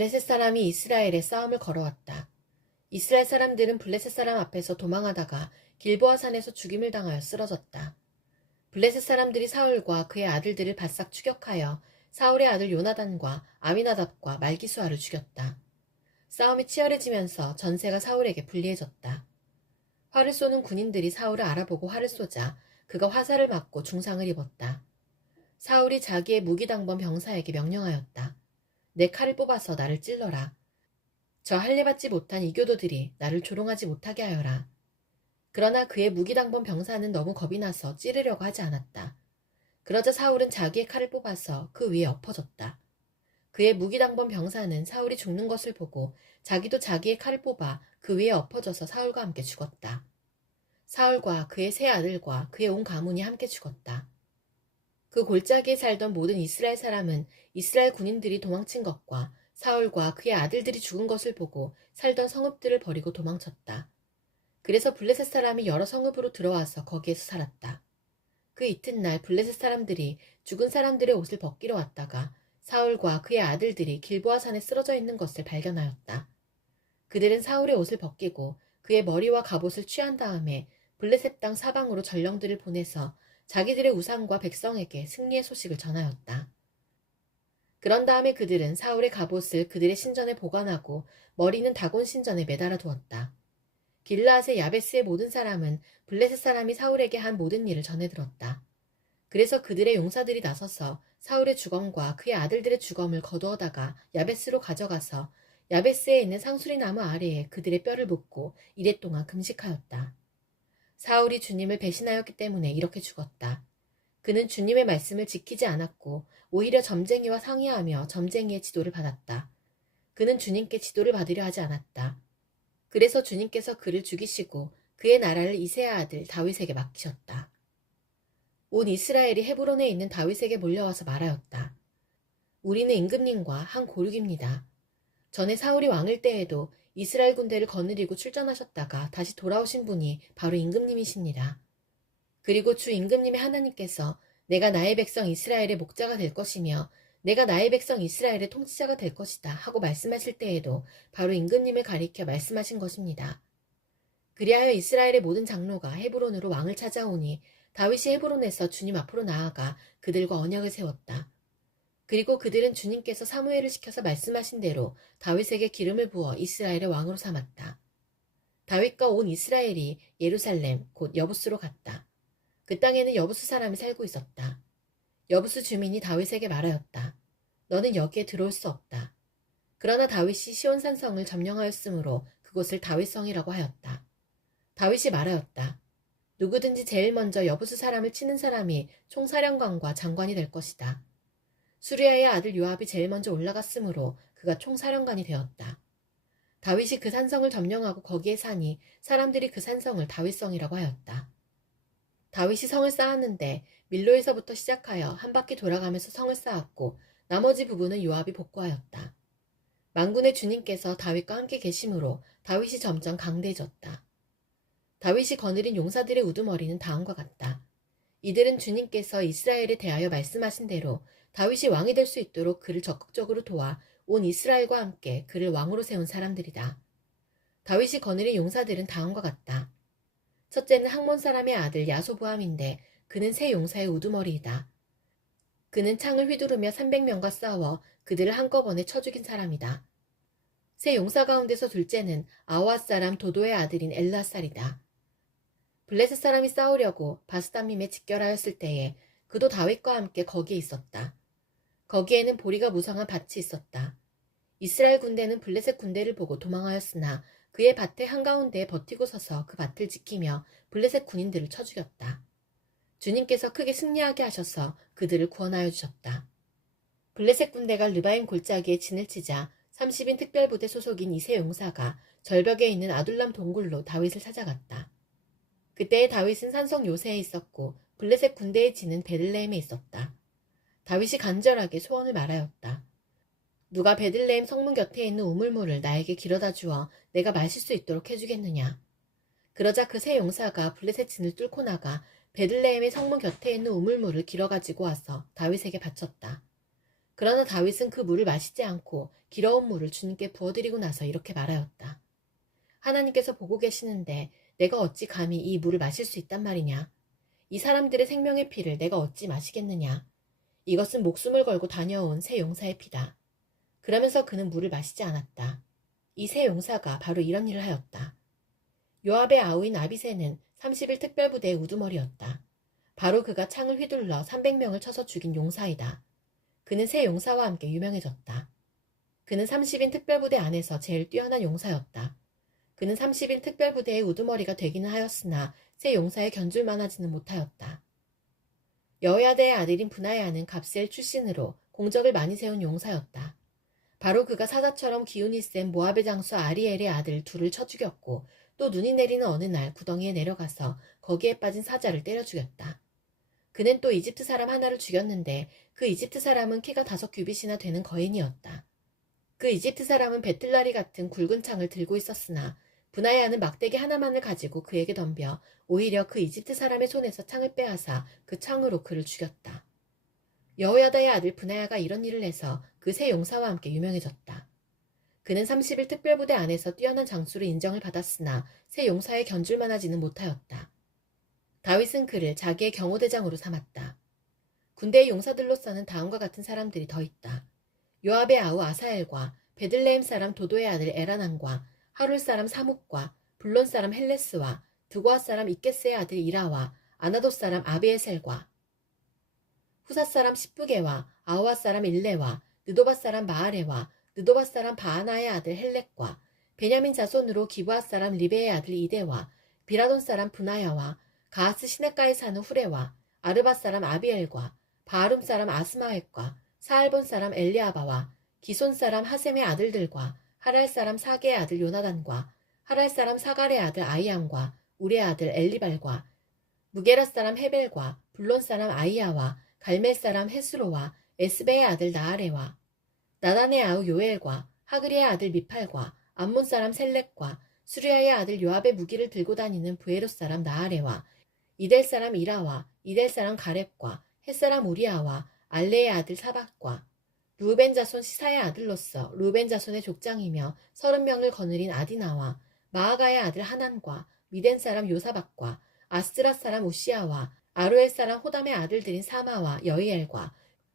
블레셋 사람이 이스라엘에 싸움을 걸어왔다. 이스라엘 사람들은 블레셋 사람 앞에서 도망하다가 길보아 산에서 죽임을 당하여 쓰러졌다. 블레셋 사람들이 사울과 그의 아들들을 바싹 추격하여 사울의 아들 요나단과 아미나답과 말기수아를 죽였다. 싸움이 치열해지면서 전세가 사울에게 불리해졌다. 활을 쏘는 군인들이 사울을 알아보고 활을 쏘자 그가 화살을 맞고 중상을 입었다. 사울이 자기의 무기당번 병사에게 명령하였다. 내 칼을 뽑아서 나를 찔러라. 저 할례받지 못한 이교도들이 나를 조롱하지 못하게 하여라. 그러나 그의 무기당번 병사는 너무 겁이 나서 찌르려고 하지 않았다. 그러자 사울은 자기의 칼을 뽑아서 그 위에 엎어졌다. 그의 무기당번 병사는 사울이 죽는 것을 보고 자기도 자기의 칼을 뽑아 그 위에 엎어져서 사울과 함께 죽었다. 사울과 그의 세 아들과 그의 온 가문이 함께 죽었다. 그 골짜기에 살던 모든 이스라엘 사람은 이스라엘 군인들이 도망친 것과 사울과 그의 아들들이 죽은 것을 보고 살던 성읍들을 버리고 도망쳤다. 그래서 블레셋 사람이 여러 성읍으로 들어와서 거기에서 살았다. 그 이튿날 블레셋 사람들이 죽은 사람들의 옷을 벗기러 왔다가 사울과 그의 아들들이 길보아 산에 쓰러져 있는 것을 발견하였다. 그들은 사울의 옷을 벗기고 그의 머리와 갑옷을 취한 다음에 블레셋 땅 사방으로 전령들을 보내서 자기들의 우상과 백성에게 승리의 소식을 전하였다. 그런 다음에 그들은 사울의 갑옷을 그들의 신전에 보관하고 머리는 다곤 신전에 매달아 두었다. 길르앗의 야베스의 모든 사람은 블레셋 사람이 사울에게 한 모든 일을 전해 들었다. 그래서 그들의 용사들이 나서서 사울의 주검과 그의 아들들의 주검을 거두어다가 야베스로 가져가서 야베스에 있는 상수리 나무 아래에 그들의 뼈를 묻고 이랫동안 금식하였다. 사울이 주님을 배신하였기 때문에 이렇게 죽었다. 그는 주님의 말씀을 지키지 않았고 오히려 점쟁이와 상의하며 점쟁이의 지도를 받았다. 그는 주님께 지도를 받으려 하지 않았다. 그래서 주님께서 그를 죽이시고 그의 나라를 이새의 아들 다윗에게 맡기셨다. 온 이스라엘이 헤브론에 있는 다윗에게 몰려와서 말하였다. 우리는 임금님과 한 고륙입니다. 전에 사울이 왕일 때에도 이스라엘 군대를 거느리고 출전하셨다가 다시 돌아오신 분이 바로 임금님이십니다. 그리고 주 임금님의 하나님께서 내가 나의 백성 이스라엘의 목자가 될 것이며 내가 나의 백성 이스라엘의 통치자가 될 것이다 하고 말씀하실 때에도 바로 임금님을 가리켜 말씀하신 것입니다. 그리하여 이스라엘의 모든 장로가 헤브론으로 왕을 찾아오니 다윗이 헤브론에서 주님 앞으로 나아가 그들과 언약을 세웠다. 그리고 그들은 주님께서 사무엘을 시켜서 말씀하신 대로 다윗에게 기름을 부어 이스라엘의 왕으로 삼았다. 다윗과 온 이스라엘이 예루살렘 곧 여부스로 갔다. 그 땅에는 여부스 사람이 살고 있었다. 여부스 주민이 다윗에게 말하였다. 너는 여기에 들어올 수 없다. 그러나 다윗이 시온산성을 점령하였으므로 그곳을 다윗성이라고 하였다. 다윗이 말하였다. 누구든지 제일 먼저 여부스 사람을 치는 사람이 총사령관과 장관이 될 것이다. 수리아의 아들 요압이 제일 먼저 올라갔으므로 그가 총사령관이 되었다. 다윗이 그 산성을 점령하고 거기에 사니 사람들이 그 산성을 다윗성이라고 하였다. 다윗이 성을 쌓았는데 밀로에서부터 시작하여 한 바퀴 돌아가면서 성을 쌓았고 나머지 부분은 요압이 복구하였다. 만군의 주님께서 다윗과 함께 계심으로 다윗이 점점 강대해졌다. 다윗이 거느린 용사들의 우두머리는 다음과 같다. 이들은 주님께서 이스라엘에 대하여 말씀하신 대로 다윗이 왕이 될 수 있도록 그를 적극적으로 도와 온 이스라엘과 함께 그를 왕으로 세운 사람들이다. 다윗이 거느린 용사들은 다음과 같다. 첫째는 학몬 사람의 아들 야소보암인데 그는 세 용사의 우두머리이다. 그는 창을 휘두르며 300명과 싸워 그들을 한꺼번에 쳐 죽인 사람이다. 세 용사 가운데서 둘째는 아호앗 사람 도도의 아들인 엘르앗살이다. 블레셋 사람이 싸우려고 바스다밈에 집결하였을 때에 그도 다윗과 함께 거기에 있었다. 거기에는 보리가 무성한 밭이 있었다. 이스라엘 군대는 블레셋 군대를 보고 도망하였으나 그의 밭의 한가운데에 버티고 서서 그 밭을 지키며 블레셋 군인들을 쳐 죽였다. 주님께서 크게 승리하게 하셔서 그들을 구원하여 주셨다. 블레셋 군대가 르바임 골짜기에 진을 치자 30인 특별부대 소속인 이세 용사가 절벽에 있는 아둘람 동굴로 다윗을 찾아갔다. 그때에 다윗은 산성 요새에 있었고 블레셋 군대의 진은 베들레헴에 있었다. 다윗이 간절하게 소원을 말하였다. 누가 베들레헴 성문 곁에 있는 우물물을 나에게 길어다 주어 내가 마실 수 있도록 해주겠느냐. 그러자 그 세 용사가 블레셋 진을 뚫고 나가 베들레헴의 성문 곁에 있는 우물물을 길어 가지고 와서 다윗에게 바쳤다. 그러나 다윗은 그 물을 마시지 않고 길어온 물을 주님께 부어드리고 나서 이렇게 말하였다. 하나님께서 보고 계시는데 내가 어찌 감히 이 물을 마실 수 있단 말이냐? 이 사람들의 생명의 피를 내가 어찌 마시겠느냐? 이것은 목숨을 걸고 다녀온 새 용사의 피다. 그러면서 그는 물을 마시지 않았다. 이 새 용사가 바로 이런 일을 하였다. 요압의 아우인 아비새는 30일 특별부대의 우두머리였다. 바로 그가 창을 휘둘러 300명을 쳐서 죽인 용사이다. 그는 새 용사와 함께 유명해졌다. 그는 30인 특별부대 안에서 제일 뛰어난 용사였다. 그는 30인 특별부대의 우두머리가 되기는 하였으나 새 용사에 견줄 만하지는 못하였다. 여호야다의 아들인 브나야는 갑스엘 출신으로 공적을 많이 세운 용사였다. 바로 그가 사자처럼 기운이 센 모압의 장수 아리엘의 아들 둘을 쳐 죽였고 또 눈이 내리는 어느 날 구덩이에 내려가서 거기에 빠진 사자를 때려 죽였다. 그는 또 이집트 사람 하나를 죽였는데 그 이집트 사람은 키가 5규빗이나 되는 거인이었다. 그 이집트 사람은 배틀라리 같은 굵은 창을 들고 있었으나 브나야는 막대기 하나만을 가지고 그에게 덤벼 오히려 그 이집트 사람의 손에서 창을 빼앗아 그 창으로 그를 죽였다. 여호야다의 아들 브나야가 이런 일을 해서 그 새 용사와 함께 유명해졌다. 그는 30일 특별부대 안에서 뛰어난 장수로 인정을 받았으나 새 용사에 견줄만하지는 못하였다. 다윗은 그를 자기의 경호대장으로 삼았다. 군대의 용사들로서는 다음과 같은 사람들이 더 있다. 요압의 아우 아사엘과 베들레헴 사람 도도의 아들 에라난과 하룰 사람 사묵과 블론 사람 헬레스와 드고아 사람 이케스의 아들 이라와 아나돗 사람 아비에셀과 후사 사람 십부게와 아우아 사람 일레와 느도바 사람 마아레와 느도바 사람 바하나의 아들 헬렉과 베냐민 자손으로 기브아 사람 리베의 아들 이데와 비라돈 사람 브나야와 가하스 시냇가에 사는 후레와 아르바 사람 아비엘과 바하룸 사람 아스마웻과 사알본 사람 엘리아바와 기손 사람 하셈의 아들들과 하랄 사람 사게의 아들 요나단과 하랄 사람 사갈의 아들 아이암과 우리의 아들 엘리발과 무게라 사람 헤벨과 블론 사람 아이야와 갈멜 사람 헤스로와 에스베의 아들 나아레와 나단의 아우 요엘과 하그리의 아들 미팔과 암몬 사람 셀렉과 수리아의 아들 요압의 무기를 들고 다니는 부에롯 사람 나아레와 이델 사람 이라와 이델 사람 가렙과 햇사람 우리아와 알레의 아들 사박과 루벤 자손 시사의 아들로서 루벤 자손의 족장이며 30명을 거느린 아디나와 마아가의 아들 하난과 미덴 사람 요사박과 아스드라 사람 우시아와 아루엘 사람 호담의 아들들인 사마와 여이엘과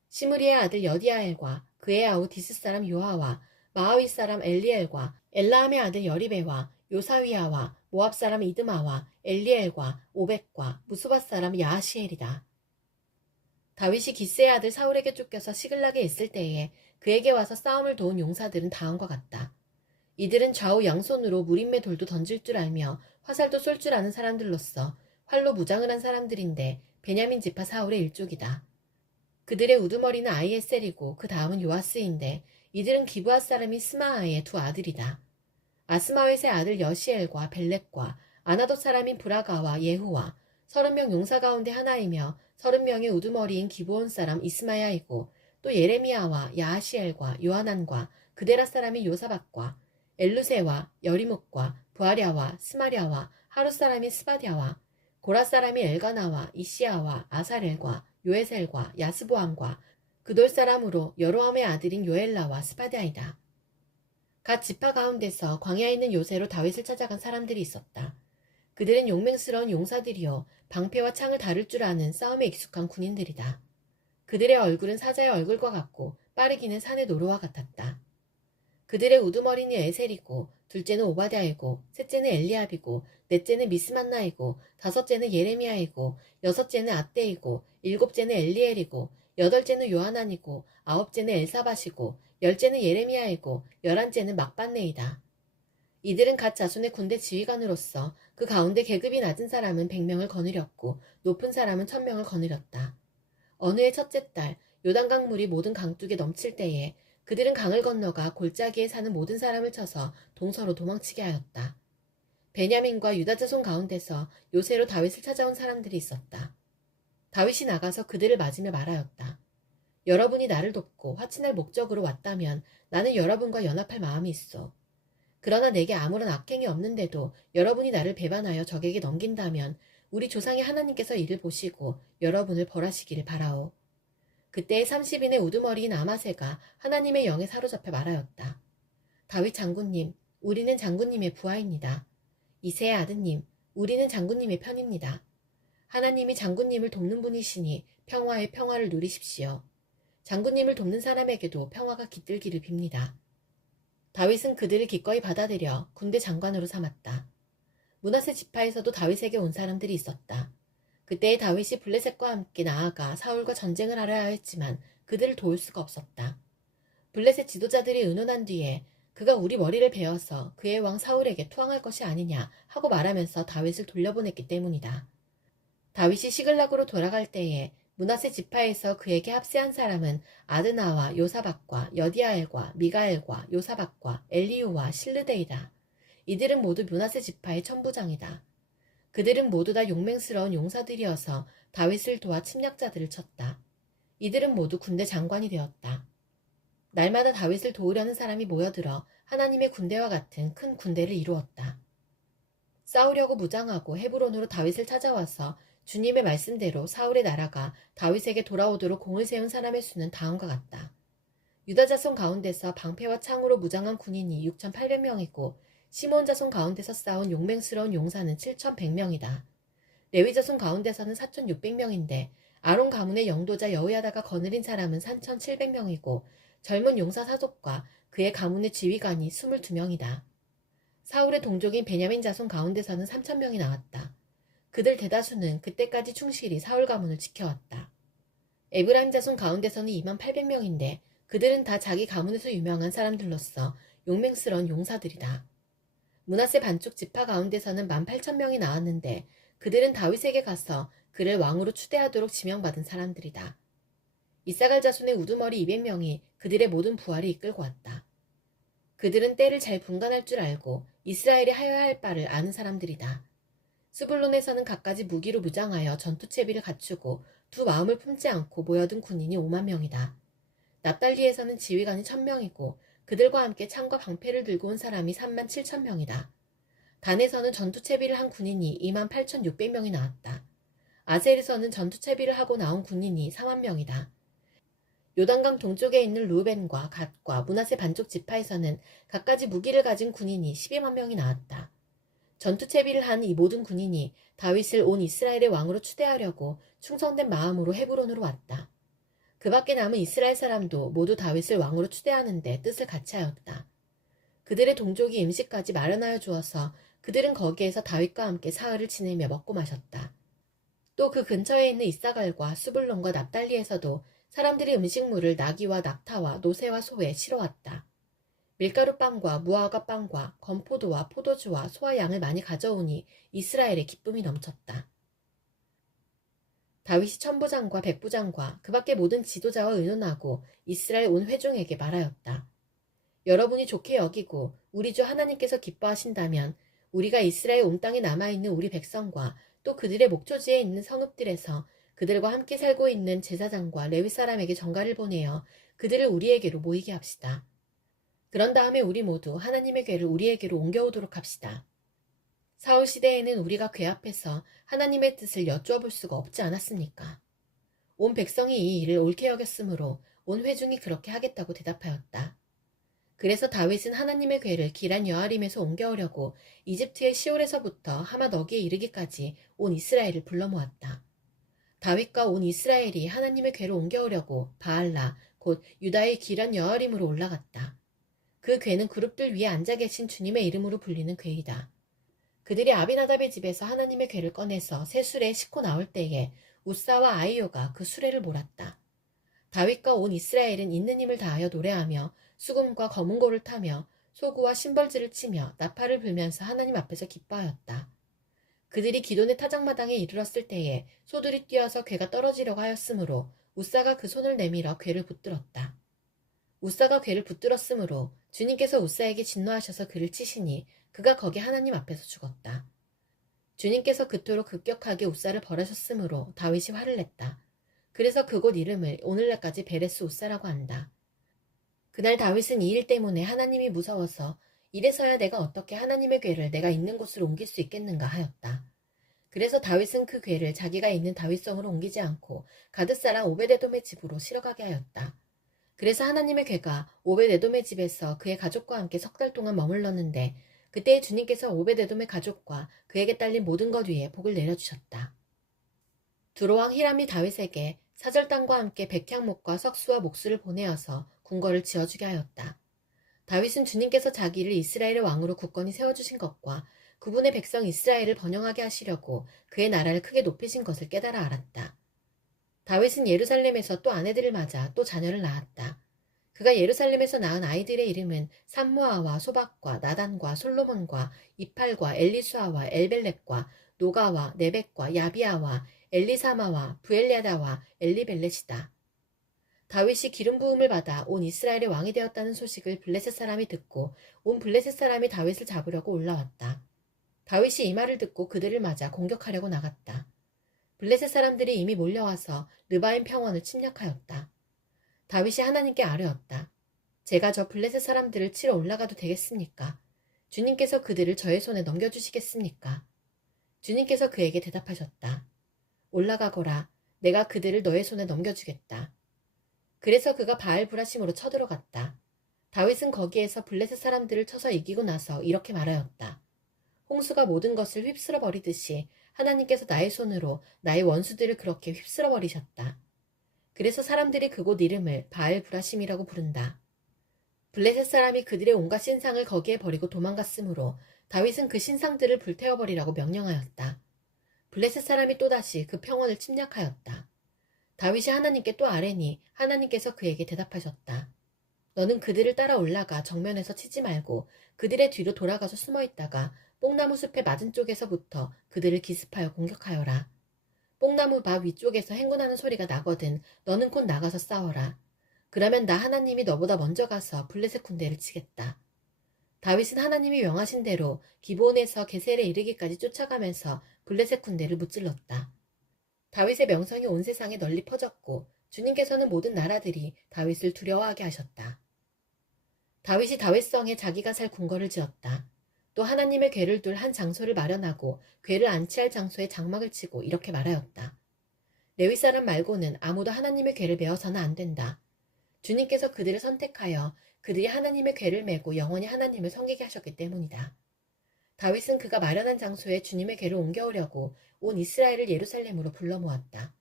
시므리의 아들 여디아엘과 그의 아우 디스 사람 요하와 마하위 사람 엘리엘과 엘라함의 아들 여리베와 요사위아와 모압 사람 이드마와 엘리엘과 오벡과 무수바 사람 야하시엘이다. 다윗이 기스의 아들 사울에게 쫓겨서 시글락에 있을 때에 그에게 와서 싸움을 도운 용사들은 다음과 같다. 이들은 좌우 양손으로 무림매 돌도 던질 줄 알며 화살도 쏠 줄 아는 사람들로서 활로 무장을 한 사람들인데 베냐민 지파 사울의 일족이다. 그들의 우두머리는 아이에셀이고 그 다음은 요아스인데 이들은 기브아 사람인 스마아의 두 아들이다. 아스마웻의 아들 여시엘과 벨렉과 아나돗 사람인 브라가와 예후와 30명 용사 가운데 하나이며 30명의 우두머리인 기브온 사람 이스마야이고 또 예레미야와 야하시엘과 요하난과 그데라 사람인 요사박과 엘루세와 여리묵과 부아랴와 스마랴와 하루 사람인 스바랴와 고라 사람인 엘가나와 이시야와 아살엘과 요에셀과 야스보암과 그돌 사람으로 여로함의 아들인 요엘라와 스바랴이다. 각 지파 가운데서 광야에 있는 요새로 다윗을 찾아간 사람들이 있었다. 그들은 용맹스러운 용사들이요 방패와 창을 다룰 줄 아는 싸움에 익숙한 군인들이다. 그들의 얼굴은 사자의 얼굴과 같고 빠르기는 산의 노루와 같았다. 그들의 우두머리는 에셀이고 둘째는 오바댜이고 셋째는 엘리압이고 넷째는 미스만나이고 다섯째는 예레미야이고 여섯째는 앗대이고 일곱째는 엘리엘이고 여덟째는 요하난이고 아홉째는 엘사밧이고 열째는 예레미야이고 열한째는 막반네이다. 이들은 갓 자손의 군대 지휘관으로서 그 가운데 계급이 낮은 사람은 100명을 거느렸고 높은 사람은 1000명을 거느렸다. 어느 해 첫째 달 요단강 물이 모든 강둑에 넘칠 때에 그들은 강을 건너가 골짜기에 사는 모든 사람을 쳐서 동서로 도망치게 하였다. 베냐민과 유다 자손 가운데서 요새로 다윗을 찾아온 사람들이 있었다. 다윗이 나가서 그들을 맞으며 말하였다. 여러분이 나를 돕고 화친할 목적으로 왔다면 나는 여러분과 연합할 마음이 있어. 그러나 내게 아무런 악행이 없는데도 여러분이 나를 배반하여 적에게 넘긴다면 우리 조상의 하나님께서 이를 보시고 여러분을 벌하시기를 바라오. 그때의 30인의 우두머리인 아마새가 하나님의 영에 사로잡혀 말하였다. 다윗 장군님, 우리는 장군님의 부하입니다. 이새의 아드님, 우리는 장군님의 편입니다. 하나님이 장군님을 돕는 분이시니 평화의 평화를 누리십시오. 장군님을 돕는 사람에게도 평화가 깃들기를 빕니다. 다윗은 그들을 기꺼이 받아들여 군대 장관으로 삼았다. 므낫세 지파에서도 다윗에게 온 사람들이 있었다. 그때의 다윗이 블레셋과 함께 나아가 사울과 전쟁을 하려 하였지만 그들을 도울 수가 없었다. 블레셋 지도자들이 의논한 뒤에 그가 우리 머리를 베어서 그의 왕 사울에게 투항할 것이 아니냐 하고 말하면서 다윗을 돌려보냈기 때문이다. 다윗이 시글락으로 돌아갈 때에 므낫세 지파에서 그에게 합세한 사람은 아드나와 요사박과 여디아엘과 미가엘과 요사박과 엘리우와 실르데이다. 이들은 모두 므낫세 지파의 천부장이다. 그들은 모두 다 용맹스러운 용사들이어서 다윗을 도와 침략자들을 쳤다. 이들은 모두 군대 장관이 되었다. 날마다 다윗을 도우려는 사람이 모여들어 하나님의 군대와 같은 큰 군대를 이루었다. 싸우려고 무장하고 헤브론으로 다윗을 찾아와서 주님의 말씀대로 사울의 나라가 다윗에게 돌아오도록 공을 세운 사람의 수는 다음과 같다. 유다 자손 가운데서 방패와 창으로 무장한 군인이 6,800명이고 시몬 자손 가운데서 싸운 용맹스러운 용사는 7,100명이다. 레위 자손 가운데서는 4,600명인데 아론 가문의 영도자 여호야다가 거느린 사람은 3,700명이고 젊은 용사 사독과 그의 가문의 지휘관이 22명이다. 사울의 동족인 베냐민 자손 가운데서는 3,000명이 나왔다. 그들 대다수는 그때까지 충실히 사울 가문을 지켜왔다. 에브라임 자손 가운데서는 28,000명인데 그들은 다 자기 가문에서 유명한 사람들로서 용맹스러운 용사들이다. 므낫세 반쪽 지파 가운데서는 18,000명이 나왔는데 그들은 다윗에게 가서 그를 왕으로 추대하도록 지명받은 사람들이다. 이사갈 자손의 우두머리 200명이 그들의 모든 부하를 이끌고 왔다. 그들은 때를 잘 분간할 줄 알고 이스라엘이 하여야 할 바를 아는 사람들이다. 스불론에서는 갖가지 무기로 무장하여 전투체비를 갖추고 두 마음을 품지 않고 모여든 군인이 5만 명이다. 납달리에서는 지휘관이 1,000명이고 그들과 함께 창과 방패를 들고 온 사람이 37,000명이다. 단에서는 전투체비를 한 군인이 28,600명이 나왔다. 아셀에서는 전투체비를 하고 나온 군인이 4만 명이다. 요단강 동쪽에 있는 루벤과 갓과 므낫세 반쪽 지파에서는 갖가지 무기를 가진 군인이 12만 명이 나왔다. 전투체비를 한 이 모든 군인이 다윗을 온 이스라엘의 왕으로 추대하려고 충성된 마음으로 헤브론으로 왔다. 그 밖에 남은 이스라엘 사람도 모두 다윗을 왕으로 추대하는데 뜻을 같이 하였다. 그들의 동족이 음식까지 마련하여 주어서 그들은 거기에서 다윗과 함께 사흘을 지내며 먹고 마셨다. 또 그 근처에 있는 이사갈과 수불론과 납달리에서도 사람들이 음식물을 나귀와 낙타와 노새와 소에 실어왔다. 밀가루빵과 무화과 빵과 건포도와 포도주와 소와 양을 많이 가져오니 이스라엘에 기쁨이 넘쳤다. 다윗이 천부장과 백부장과 그 밖의 모든 지도자와 의논하고 이스라엘 온 회중에게 말하였다. 여러분이 좋게 여기고 우리 주 하나님께서 기뻐하신다면 우리가 이스라엘 온 땅에 남아있는 우리 백성과 또 그들의 목초지에 있는 성읍들에서 그들과 함께 살고 있는 제사장과 레위 사람에게 전가를 보내어 그들을 우리에게로 모이게 합시다. 그런 다음에 우리 모두 하나님의 궤를 우리에게로 옮겨오도록 합시다. 사울 시대에는 우리가 궤 앞에서 하나님의 뜻을 여쭈어볼 수가 없지 않았습니까? 온 백성이 이 일을 옳게 여겼으므로 온 회중이 그렇게 하겠다고 대답하였다. 그래서 다윗은 하나님의 궤를 기란 여아림에서 옮겨오려고 이집트의 시올에서부터 하맛 어기에 이르기까지 온 이스라엘을 불러 모았다. 다윗과 온 이스라엘이 하나님의 궤를 옮겨오려고 바알라 곧 유다의 기란 여아림으로 올라갔다. 그 궤는 그룹들 위에 앉아 계신 주님의 이름으로 불리는 궤이다. 그들이 아비나답의 집에서 하나님의 궤를 꺼내서 새 수레에 싣고 나올 때에 우사와 아이요가 그 수레를 몰았다. 다윗과 온 이스라엘은 있는 힘을 다하여 노래하며 수금과 거문고를 타며 소구와 심벌지를 치며 나팔을 불면서 하나님 앞에서 기뻐하였다. 그들이 기돈의 타작마당에 이르렀을 때에 소들이 뛰어서 궤가 떨어지려고 하였으므로 우사가 그 손을 내밀어 궤를 붙들었다. 우사가 궤를 붙들었으므로 주님께서 우사에게 진노하셔서 그를 치시니 그가 거기 하나님 앞에서 죽었다. 주님께서 그토록 급격하게 우사를 벌하셨으므로 다윗이 화를 냈다. 그래서 그곳 이름을 오늘날까지 베레스 우사라고 한다. 그날 다윗은 이 일 때문에 하나님이 무서워서 이래서야 내가 어떻게 하나님의 궤를 내가 있는 곳으로 옮길 수 있겠는가 하였다. 그래서 다윗은 그 궤를 자기가 있는 다윗성으로 옮기지 않고 가드 사람 오베데돔의 집으로 실어가게 하였다. 그래서 하나님의 궤가 오베데돔의 집에서 그의 가족과 함께 석 달 동안 머물렀는데 그때에 주님께서 오베데돔의 가족과 그에게 딸린 모든 것 위에 복을 내려주셨다. 두로왕 히람이 다윗에게 사절단과 함께 백향목과 석수와 목수를 보내어서 궁궐을 지어주게 하였다. 다윗은 주님께서 자기를 이스라엘의 왕으로 굳건히 세워주신 것과 그분의 백성 이스라엘을 번영하게 하시려고 그의 나라를 크게 높이신 것을 깨달아 알았다. 다윗은 예루살렘에서 또 아내들을 맞아 또 자녀를 낳았다. 그가 예루살렘에서 낳은 아이들의 이름은 삼무아와 소박과 나단과 솔로몬과 이팔과 엘리수아와 엘벨렛과 노가와 네벡과 야비아와 엘리사마와 부엘랴다와 엘리벨렛이다. 다윗이 기름 부음을 받아 온 이스라엘의 왕이 되었다는 소식을 블레셋 사람이 듣고 온 블레셋 사람이 다윗을 잡으려고 올라왔다. 다윗이 이 말을 듣고 그들을 맞아 공격하려고 나갔다. 블레셋 사람들이 이미 몰려와서 르바임 평원을 침략하였다. 다윗이 하나님께 아뢰었다. 제가 저 블레셋 사람들을 치러 올라가도 되겠습니까? 주님께서 그들을 저의 손에 넘겨주시겠습니까? 주님께서 그에게 대답하셨다. 올라가거라. 내가 그들을 너의 손에 넘겨주겠다. 그래서 그가 바알 브라심으로 쳐들어갔다. 다윗은 거기에서 블레셋 사람들을 쳐서 이기고 나서 이렇게 말하였다. 홍수가 모든 것을 휩쓸어 버리듯이 하나님께서 나의 손으로 나의 원수들을 그렇게 휩쓸어 버리셨다. 그래서 사람들이 그곳 이름을 바알 브라심이라고 부른다. 블레셋 사람이 그들의 온갖 신상을 거기에 버리고 도망갔으므로 다윗은 그 신상들을 불태워버리라고 명령하였다. 블레셋 사람이 또다시 그 평원을 침략하였다. 다윗이 하나님께 또 아뢰니 하나님께서 그에게 대답하셨다. 너는 그들을 따라 올라가 정면에서 치지 말고 그들의 뒤로 돌아가서 숨어 있다가 뽕나무 숲의 맞은 쪽에서부터 그들을 기습하여 공격하여라. 뽕나무 밭 위쪽에서 행군하는 소리가 나거든 너는 곧 나가서 싸워라. 그러면 나 하나님이 너보다 먼저 가서 블레셋 군대를 치겠다. 다윗은 하나님이 명하신 대로 기브온에서 게셀에 이르기까지 쫓아가면서 블레셋 군대를 무찔렀다. 다윗의 명성이 온 세상에 널리 퍼졌고 주님께서는 모든 나라들이 다윗을 두려워하게 하셨다. 다윗이 다윗성에 자기가 살 궁궐을 지었다. 또 하나님의 궤를 둘 한 장소를 마련하고 궤를 안치할 장소에 장막을 치고 이렇게 말하였다. 레위 사람 말고는 아무도 하나님의 궤를 메어서는 안 된다. 주님께서 그들을 선택하여 그들이 하나님의 궤를 메고 영원히 하나님을 섬기게 하셨기 때문이다. 다윗은 그가 마련한 장소에 주님의 궤를 옮겨오려고 온 이스라엘을 예루살렘으로 불러 모았다.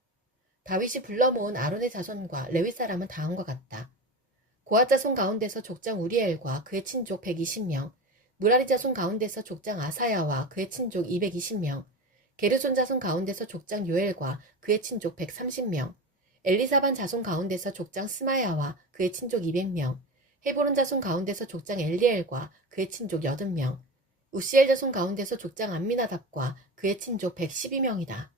다윗이 불러 모은 아론의 자손과 레위 사람은 다음과 같다. 고앗 자손 가운데서 족장 우리엘과 그의 친족 120명, 무라리 자손 가운데서 족장 아사야와 그의 친족 220명, 게르손 자손 가운데서 족장 요엘과 그의 친족 130명, 엘리사반 자손 가운데서 족장 스마야와 그의 친족 200명, 헤브론 자손 가운데서 족장 엘리엘과 그의 친족 80명, 우시엘 자손 가운데서 족장 암미나답과 그의 친족 112명이다.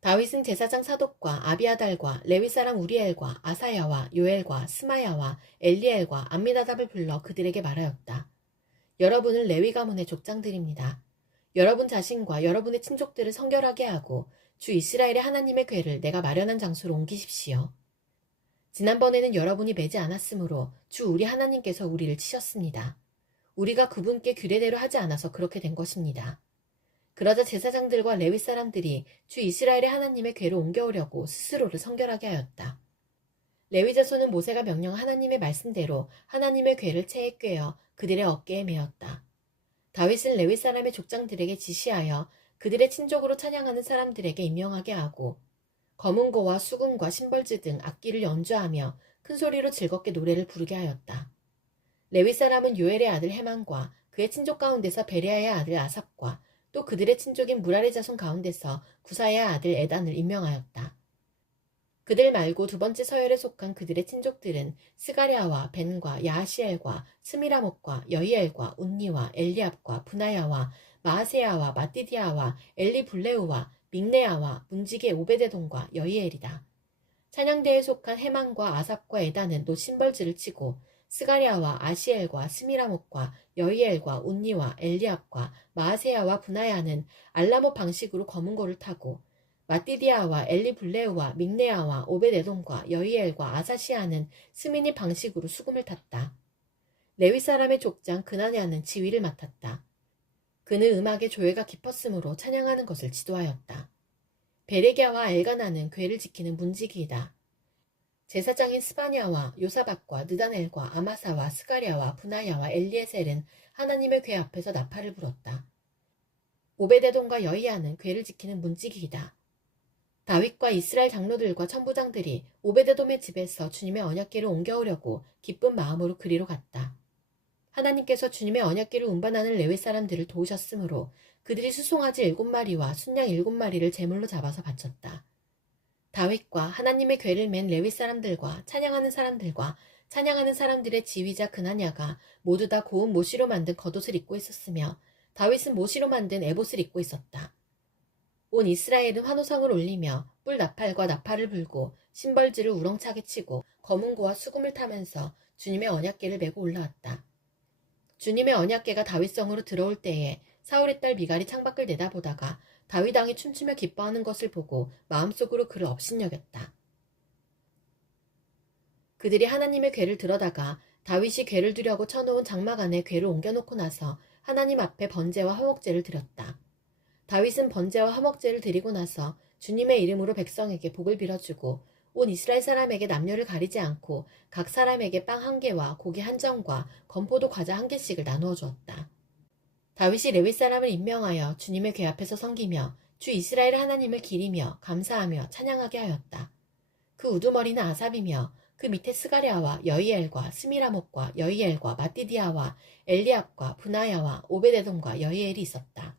다윗은 제사장 사독과 아비아달과 레위 사람 우리엘과 아사야와 요엘과 스마야와 엘리엘과 암미나답을 불러 그들에게 말하였다. 여러분은 레위 가문의 족장들입니다. 여러분 자신과 여러분의 친족들을 성결하게 하고 주 이스라엘의 하나님의 궤를 내가 마련한 장소로 옮기십시오. 지난번에는 여러분이 매지 않았으므로 주 우리 하나님께서 우리를 치셨습니다. 우리가 그분께 규례대로 하지 않아서 그렇게 된 것입니다. 그러자 제사장들과 레위 사람들이 주 이스라엘의 하나님의 궤를 옮겨오려고 스스로를 성결하게 하였다. 레위 자손은 모세가 명령한 하나님의 말씀대로 하나님의 궤를 채에 꿰어 그들의 어깨에 메었다. 다윗은 레위 사람의 족장들에게 지시하여 그들의 친족으로 찬양하는 사람들에게 임명하게 하고 검은고와 수금과 심벌즈 등 악기를 연주하며 큰 소리로 즐겁게 노래를 부르게 하였다. 레위 사람은 요엘의 아들 헤만과 그의 친족 가운데서 베레아의 아들 아삽과 또 그들의 친족인 무라리 자손 가운데서 구사의 아들 에단을 임명하였다. 그들 말고 두 번째 서열에 속한 그들의 친족들은 스가랴와 벤과 야하시엘과 스미라목과 여이엘과 운니와 엘리압과 분하야와 마아세야와 마띠디아와 엘리블레우와 믹네야와 문지게 오베데돔과 여이엘이다. 찬양대에 속한 헤만과 아삽과 에단은 또 심벌즈를 치고 스가랴와 아시엘과 스미라목과 여이엘과 운니와 엘리압과 마아세야와 분하야는 알라못 방식으로 검은고를 타고 마띠디아와 엘리블레우와 믹네아와 오베데돔과 여이엘과 아사시아는 스미니 방식으로 수금을 탔다. 레위 사람의 족장 그나냐는 지휘를 맡았다. 그는 음악의 조예가 깊었으므로 찬양하는 것을 지도하였다. 베레기야와 엘가나는 궤를 지키는 문지기이다. 제사장인 스바냐와 요사박과 느다넬과 아마사와 스가랴와 분하야와 엘리에셀은 하나님의 궤 앞에서 나팔을 불었다. 오베데돔과 여이야는 궤를 지키는 문지기이다. 다윗과 이스라엘 장로들과 천부장들이 오베데돔의 집에서 주님의 언약궤를 옮겨오려고 기쁜 마음으로 그리로 갔다. 하나님께서 주님의 언약궤를 운반하는 레위 사람들을 도우셨으므로 그들이 수송아지 7마리와 순양 7마리를 제물로 잡아서 바쳤다. 다윗과 하나님의 궤를 맨 레위 사람들과 찬양하는 사람들의 지휘자 그나냐가 모두 다 고운 모시로 만든 겉옷을 입고 있었으며 다윗은 모시로 만든 에봇을 입고 있었다. 온 이스라엘은 환호성을 올리며 뿔 나팔과 나팔을 불고 심벌지를 우렁차게 치고 검은 고와 수금을 타면서 주님의 언약궤를 메고 올라왔다. 주님의 언약궤가 다윗성으로 들어올 때에 사울의 딸 미갈이 창밖을 내다보다가 다윗 왕이 춤추며 기뻐하는 것을 보고 마음속으로 그를 업신여겼다. 그들이 하나님의 궤를 들어다가 다윗이 궤를 두려고 쳐놓은 장막 안에 궤를 옮겨놓고 나서 하나님 앞에 번제와 화목제를 드렸다. 다윗은 번제와 화목제를 드리고 나서 주님의 이름으로 백성에게 복을 빌어주고 온 이스라엘 사람에게 남녀를 가리지 않고 각 사람에게 빵 1개와 고기 1점과 건포도 과자 1개씩을 나누어 주었다. 다윗이 레위 사람을 임명하여 주님의 궤 앞에서 섬기며 주 이스라엘 하나님을 기리며 감사하며 찬양하게 하였다. 그 우두머리는 아삽이며 그 밑에 스가랴와 여이엘과 스미라목과 여이엘과 마띠디아와 엘리압과 분하야와 오베데돔과 여이엘이 있었다.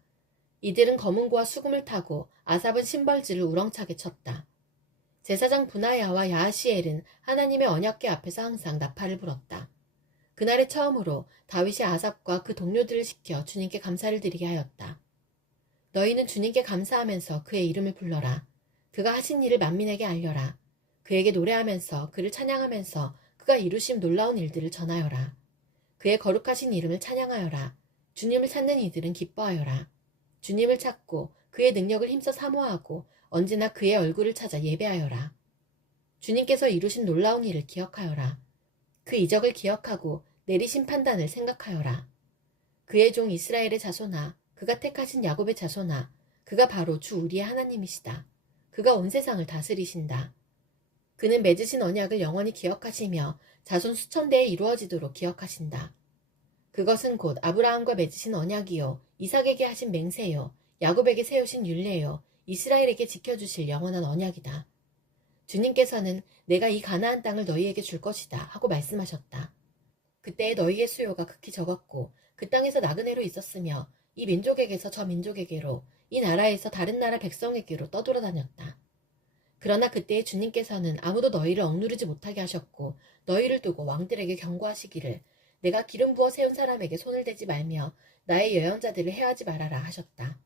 이들은 검은 고와 수금을 타고 아삽은 심벌지를 우렁차게 쳤다. 제사장 분하야와 야하시엘은 하나님의 언약궤 앞에서 항상 나팔을 불었다. 그날의 처음으로 다윗이 아삽과 그 동료들을 시켜 주님께 감사를 드리게 하였다. 너희는 주님께 감사하면서 그의 이름을 불러라. 그가 하신 일을 만민에게 알려라. 그에게 노래하면서 그를 찬양하면서 그가 이루신 놀라운 일들을 전하여라. 그의 거룩하신 이름을 찬양하여라. 주님을 찾는 이들은 기뻐하여라. 주님을 찾고 그의 능력을 힘써 사모하고 언제나 그의 얼굴을 찾아 예배하여라. 주님께서 이루신 놀라운 일을 기억하여라. 그 이적을 기억하고 내리신 판단을 생각하여라. 그의 종 이스라엘의 자손아, 그가 택하신 야곱의 자손아, 그가 바로 주 우리의 하나님이시다. 그가 온 세상을 다스리신다. 그는 맺으신 언약을 영원히 기억하시며 자손 수천 대에 이루어지도록 기억하신다. 그것은 곧 아브라함과 맺으신 언약이요, 이삭에게 하신 맹세요, 야곱에게 세우신 율례요, 이스라엘에게 지켜주실 영원한 언약이다. 주님께서는 내가 이 가나안 땅을 너희에게 줄 것이다 하고 말씀하셨다. 그때 너희의 수요가 극히 적었고 그 땅에서 나그네로 있었으며 이 민족에게서 저 민족에게로 이 나라에서 다른 나라 백성에게로 떠돌아다녔다. 그러나 그때에 주님께서는 아무도 너희를 억누르지 못하게 하셨고 너희를 두고 왕들에게 경고하시기를 내가 기름 부어 세운 사람에게 손을 대지 말며 나의 예언자들을 해하지 말아라 하셨다.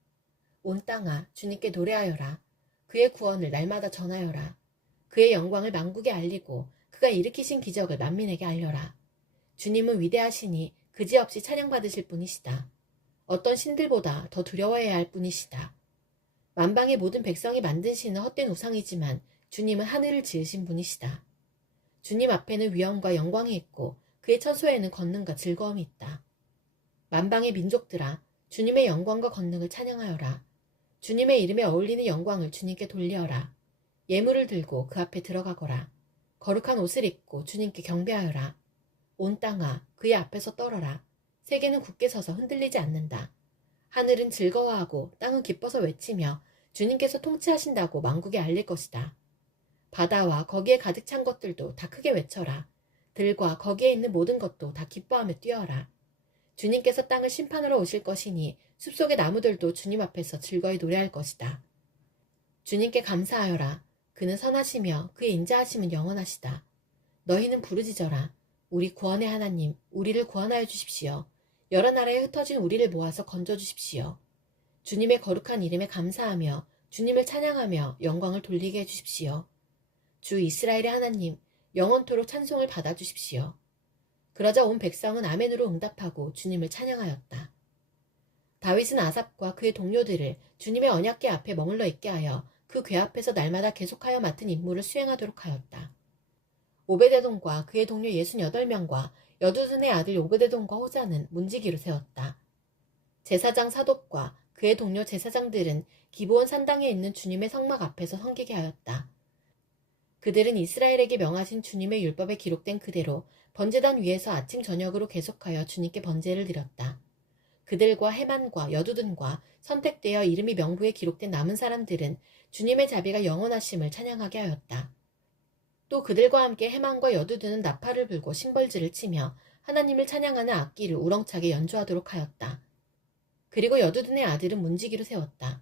온 땅아 주님께 노래하여라. 그의 구원을 날마다 전하여라. 그의 영광을 만국에 알리고 그가 일으키신 기적을 만민에게 알려라. 주님은 위대하시니 그지없이 찬양받으실 분이시다. 어떤 신들보다 더 두려워해야 할 분이시다. 만방의 모든 백성이 만든 신은 헛된 우상이지만 주님은 하늘을 지으신 분이시다. 주님 앞에는 위엄과 영광이 있고 그의 처소에는 권능과 즐거움이 있다. 만방의 민족들아 주님의 영광과 권능을 찬양하여라. 주님의 이름에 어울리는 영광을 주님께 돌리어라. 예물을 들고 그 앞에 들어가거라. 거룩한 옷을 입고 주님께 경배하여라. 온 땅아 그의 앞에서 떨어라. 세계는 굳게 서서 흔들리지 않는다. 하늘은 즐거워하고 땅은 기뻐서 외치며 주님께서 통치하신다고 만국에 알릴 것이다. 바다와 거기에 가득 찬 것들도 다 크게 외쳐라. 들과 거기에 있는 모든 것도 다 기뻐하며 뛰어라. 주님께서 땅을 심판하러 오실 것이니 숲속의 나무들도 주님 앞에서 즐거이 노래할 것이다. 주님께 감사하여라. 그는 선하시며 그의 인자하심은 영원하시다. 너희는 부르짖어라. 우리 구원의 하나님, 우리를 구원하여 주십시오. 여러 나라에 흩어진 우리를 모아서 건져주십시오. 주님의 거룩한 이름에 감사하며 주님을 찬양하며 영광을 돌리게 해주십시오. 주 이스라엘의 하나님, 영원토록 찬송을 받아주십시오. 그러자 온 백성은 아멘으로 응답하고 주님을 찬양하였다. 다윗은 아삽과 그의 동료들을 주님의 언약궤 앞에 머물러 있게 하여 그 궤 앞에서 날마다 계속하여 맡은 임무를 수행하도록 하였다. 오베데돔과 그의 동료 68명과 여두둔의 아들 오베데돔과 호자는 문지기로 세웠다. 제사장 사독과 그의 동료 제사장들은 기브온 산당에 있는 주님의 성막 앞에서 섬기게 하였다. 그들은 이스라엘에게 명하신 주님의 율법에 기록된 그대로 번제단 위에서 아침 저녁으로 계속하여 주님께 번제를 드렸다. 그들과 헤만과 여두둔과 선택되어 이름이 명부에 기록된 남은 사람들은 주님의 자비가 영원하심을 찬양하게 하였다. 또 그들과 함께 헤만과 여두둔은 나팔을 불고 심벌즈를 치며 하나님을 찬양하는 악기를 우렁차게 연주하도록 하였다. 그리고 여두둔의 아들은 문지기로 세웠다.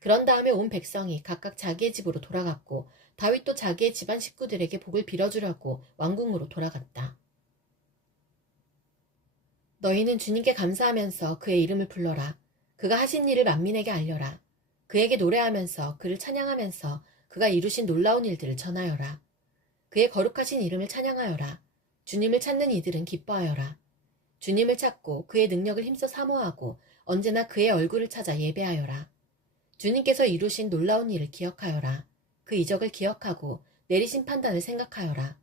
그런 다음에 온 백성이 각각 자기의 집으로 돌아갔고 다윗도 자기의 집안 식구들에게 복을 빌어주려고 왕궁으로 돌아갔다. 너희는 주님께 감사하면서 그의 이름을 불러라. 그가 하신 일을 만민에게 알려라. 그에게 노래하면서 그를 찬양하면서 그가 이루신 놀라운 일들을 전하여라. 그의 거룩하신 이름을 찬양하여라. 주님을 찾는 이들은 기뻐하여라. 주님을 찾고 그의 능력을 힘써 사모하고 언제나 그의 얼굴을 찾아 예배하여라. 주님께서 이루신 놀라운 일을 기억하여라. 그 이적을 기억하고 내리신 판단을 생각하여라.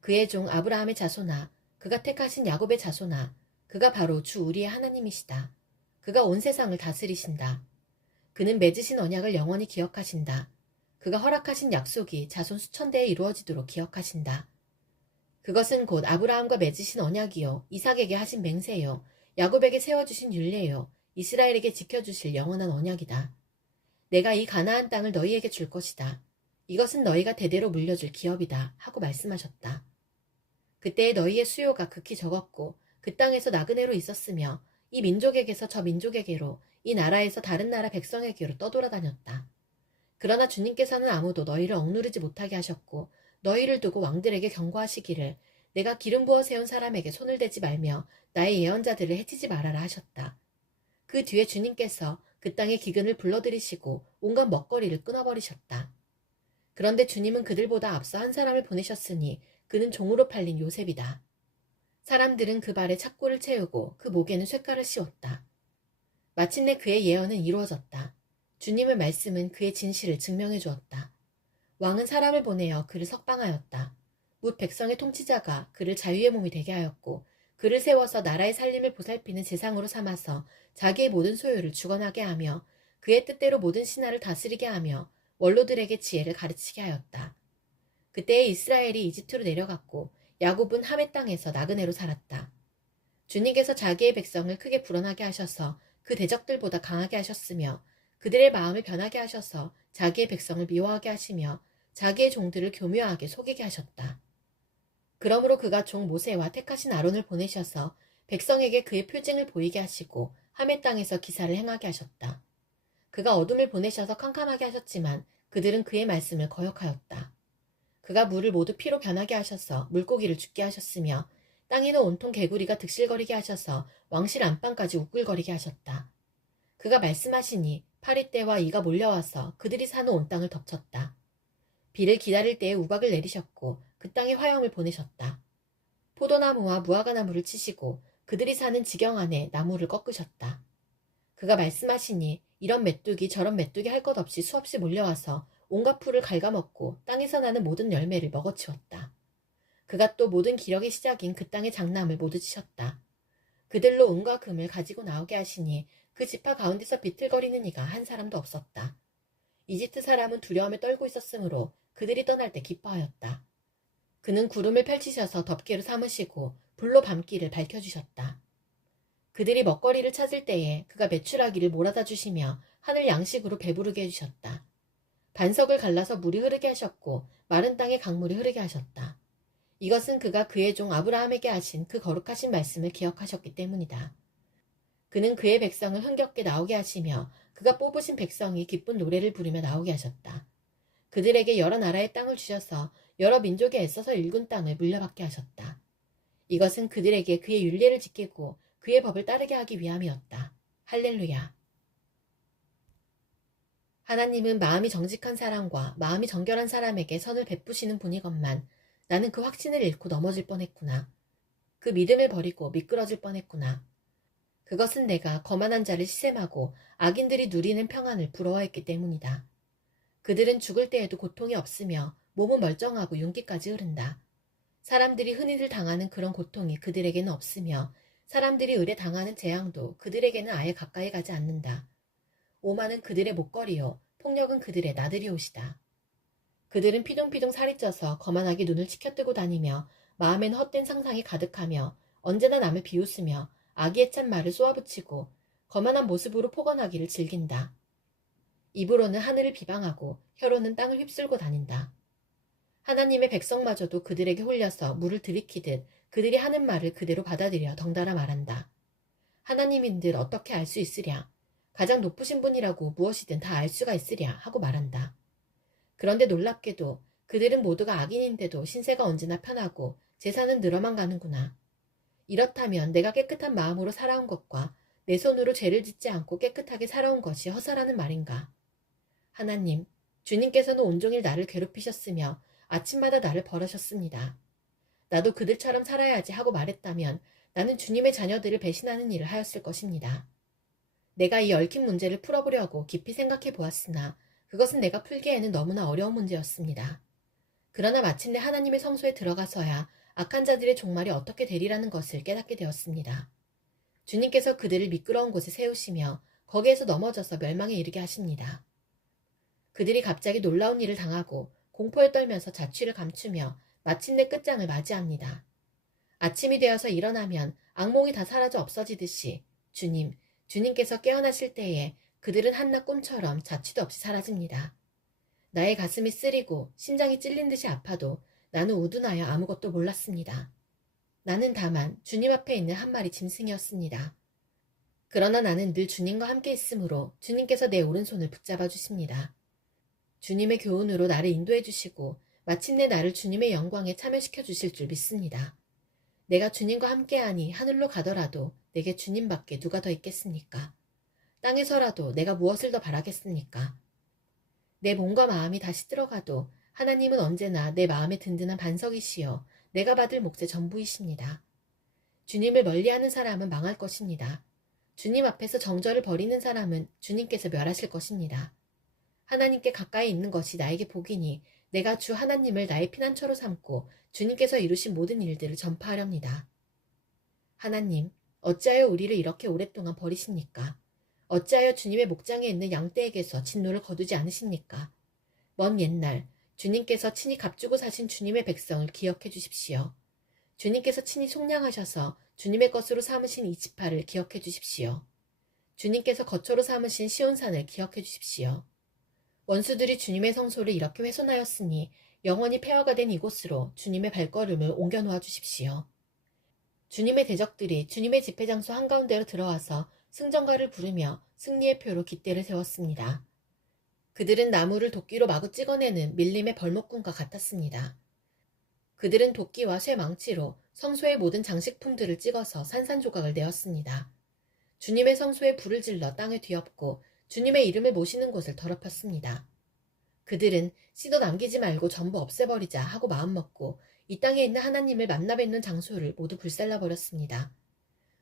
그의 종 아브라함의 자손아, 그가 택하신 야곱의 자손아, 그가 바로 주 우리의 하나님이시다. 그가 온 세상을 다스리신다. 그는 맺으신 언약을 영원히 기억하신다. 그가 허락하신 약속이 자손 수천 대에 이루어지도록 기억하신다. 그것은 곧 아브라함과 맺으신 언약이요, 이삭에게 하신 맹세요, 야곱에게 세워주신 율례요, 이스라엘에게 지켜주실 영원한 언약이다. 내가 이 가나안 땅을 너희에게 줄 것이다. 이것은 너희가 대대로 물려줄 기업이다. 하고 말씀하셨다. 그때에 너희의 수요가 극히 적었고 그 땅에서 나그네로 있었으며 이 민족에게서 저 민족에게로 이 나라에서 다른 나라 백성에게로 떠돌아다녔다. 그러나 주님께서는 아무도 너희를 억누르지 못하게 하셨고 너희를 두고 왕들에게 경고하시기를 내가 기름 부어 세운 사람에게 손을 대지 말며 나의 예언자들을 해치지 말아라 하셨다. 그 뒤에 주님께서 그 땅의 기근을 불러들이시고 온갖 먹거리를 끊어버리셨다. 그런데 주님은 그들보다 앞서 한 사람을 보내셨으니 그는 종으로 팔린 요셉이다. 사람들은 그 발에 착고를 채우고 그 목에는 쇳가를 씌웠다. 마침내 그의 예언은 이루어졌다. 주님의 말씀은 그의 진실을 증명해 주었다. 왕은 사람을 보내어 그를 석방하였다. 뭇 백성의 통치자가 그를 자유의 몸이 되게 하였고 그를 세워서 나라의 살림을 보살피는 재상으로 삼아서 자기의 모든 소유를 주관하게 하며 그의 뜻대로 모든 신하를 다스리게 하며 원로들에게 지혜를 가르치게 하였다. 그때에 이스라엘이 이집트로 내려갔고 야곱은 하메 땅에서 나그네로 살았다. 주님께서 자기의 백성을 크게 불어나게 하셔서 그 대적들보다 강하게 하셨으며 그들의 마음을 변하게 하셔서 자기의 백성을 미워하게 하시며 자기의 종들을 교묘하게 속이게 하셨다. 그러므로 그가 종 모세와 택하신 아론을 보내셔서 백성에게 그의 표징을 보이게 하시고 하메 땅에서 기사를 행하게 하셨다. 그가 어둠을 보내셔서 캄캄하게 하셨지만 그들은 그의 말씀을 거역하였다. 그가 물을 모두 피로 변하게 하셔서 물고기를 죽게 하셨으며 땅에는 온통 개구리가 득실거리게 하셔서 왕실 안방까지 우글거리게 하셨다. 그가 말씀하시니 파리떼와 이가 몰려와서 그들이 사는 온 땅을 덮쳤다. 비를 기다릴 때에 우박을 내리셨고 그 땅에 화염을 보내셨다. 포도나무와 무화과나무를 치시고 그들이 사는 지경 안에 나무를 꺾으셨다. 그가 말씀하시니 이런 메뚜기 저런 메뚜기 할 것 없이 수없이 몰려와서 온갖 풀을 갉아먹고 땅에서 나는 모든 열매를 먹어치웠다. 그가 또 모든 기력의 시작인 그 땅의 장남을 모두 치셨다. 그들로 은과 금을 가지고 나오게 하시니 그 지파 가운데서 비틀거리는 이가 한 사람도 없었다. 이집트 사람은 두려움에 떨고 있었으므로 그들이 떠날 때 기뻐하였다. 그는 구름을 펼치셔서 덮개로 삼으시고 불로 밤길을 밝혀주셨다. 그들이 먹거리를 찾을 때에 그가 메추라기를 몰아다 주시며 하늘 양식으로 배부르게 해주셨다. 반석을 갈라서 물이 흐르게 하셨고 마른 땅에 강물이 흐르게 하셨다. 이것은 그가 그의 종 아브라함에게 하신 그 거룩하신 말씀을 기억하셨기 때문이다. 그는 그의 백성을 흥겹게 나오게 하시며 그가 뽑으신 백성이 기쁜 노래를 부르며 나오게 하셨다. 그들에게 여러 나라의 땅을 주셔서 여러 민족에 애써서 일군 땅을 물려받게 하셨다. 이것은 그들에게 그의 율례를 지키고 그의 법을 따르게 하기 위함이었다. 할렐루야. 하나님은 마음이 정직한 사람과 마음이 정결한 사람에게 선을 베푸시는 분이건만 나는 그 확신을 잃고 넘어질 뻔했구나. 그 믿음을 버리고 미끄러질 뻔했구나. 그것은 내가 거만한 자를 시샘하고 악인들이 누리는 평안을 부러워했기 때문이다. 그들은 죽을 때에도 고통이 없으며 몸은 멀쩡하고 윤기까지 흐른다. 사람들이 흔히들 당하는 그런 고통이 그들에게는 없으며 사람들이 을에 당하는 재앙도 그들에게는 아예 가까이 가지 않는다. 오만은 그들의 목걸이요, 폭력은 그들의 나들이 옷이다. 그들은 피둥피둥 살이 쪄서 거만하게 눈을 치켜뜨고 다니며 마음엔 헛된 상상이 가득하며 언제나 남을 비웃으며 아기애찬 말을 쏘아붙이고 거만한 모습으로 포건하기를 즐긴다. 입으로는 하늘을 비방하고 혀로는 땅을 휩쓸고 다닌다. 하나님의 백성마저도 그들에게 홀려서 물을 들이키듯 그들이 하는 말을 그대로 받아들여 덩달아 말한다. 하나님인들 어떻게 알 수 있으랴. 가장 높으신 분이라고 무엇이든 다 알 수가 있으랴 하고 말한다. 그런데 놀랍게도 그들은 모두가 악인인데도 신세가 언제나 편하고 재산은 늘어만 가는구나. 이렇다면 내가 깨끗한 마음으로 살아온 것과 내 손으로 죄를 짓지 않고 깨끗하게 살아온 것이 허사라는 말인가. 하나님, 주님께서는 온종일 나를 괴롭히셨으며 아침마다 나를 벌하셨습니다. 나도 그들처럼 살아야지 하고 말했다면 나는 주님의 자녀들을 배신하는 일을 하였을 것입니다. 내가 이 얽힌 문제를 풀어보려고 깊이 생각해 보았으나 그것은 내가 풀기에는 너무나 어려운 문제였습니다. 그러나 마침내 하나님의 성소에 들어가서야 악한 자들의 종말이 어떻게 되리라는 것을 깨닫게 되었습니다. 주님께서 그들을 미끄러운 곳에 세우시며 거기에서 넘어져서 멸망에 이르게 하십니다. 그들이 갑자기 놀라운 일을 당하고 공포에 떨면서 자취를 감추며 마침내 끝장을 맞이합니다. 아침이 되어서 일어나면 악몽이 다 사라져 없어지듯이 주님께서 깨어나실 때에 그들은 한낱 꿈처럼 자취도 없이 사라집니다. 나의 가슴이 쓰리고 심장이 찔린 듯이 아파도 나는 우둔하여 아무것도 몰랐습니다. 나는 다만 주님 앞에 있는 한 마리 짐승이었습니다. 그러나 나는 늘 주님과 함께 있으므로 주님께서 내 오른손을 붙잡아 주십니다. 주님의 교훈으로 나를 인도해 주시고 마침내 나를 주님의 영광에 참여시켜 주실 줄 믿습니다. 내가 주님과 함께하니 하늘로 가더라도 내게 주님밖에 누가 더 있겠습니까? 땅에서라도 내가 무엇을 더 바라겠습니까? 내 몸과 마음이 다시 들어가도 하나님은 언제나 내 마음의 든든한 반석이시여 내가 받을 몫의 전부이십니다. 주님을 멀리하는 사람은 망할 것입니다. 주님 앞에서 정절을 버리는 사람은 주님께서 멸하실 것입니다. 하나님께 가까이 있는 것이 나에게 복이니 내가 주 하나님을 나의 피난처로 삼고 주님께서 이루신 모든 일들을 전파하렵니다. 하나님, 어찌하여 우리를 이렇게 오랫동안 버리십니까? 어찌하여 주님의 목장에 있는 양떼에게서 진노를 거두지 않으십니까? 먼 옛날 주님께서 친히 값주고 사신 주님의 백성을 기억해 주십시오. 주님께서 친히 속량하셔서 주님의 것으로 삼으신 이 지파를 기억해 주십시오. 주님께서 거처로 삼으신 시온산을 기억해 주십시오. 원수들이 주님의 성소를 이렇게 훼손하였으니 영원히 폐허가 된 이곳으로 주님의 발걸음을 옮겨 놓아 주십시오. 주님의 대적들이 주님의 집회장소 한가운데로 들어와서 승전가를 부르며 승리의 표로 깃대를 세웠습니다. 그들은 나무를 도끼로 마구 찍어내는 밀림의 벌목꾼과 같았습니다. 그들은 도끼와 쇠망치로 성소의 모든 장식품들을 찍어서 산산조각을 내었습니다. 주님의 성소에 불을 질러 땅을 뒤엎고 주님의 이름을 모시는 곳을 더럽혔습니다. 그들은 씨도 남기지 말고 전부 없애버리자 하고 마음먹고 이 땅에 있는 하나님을 만나 뵙는 장소를 모두 불살라버렸습니다.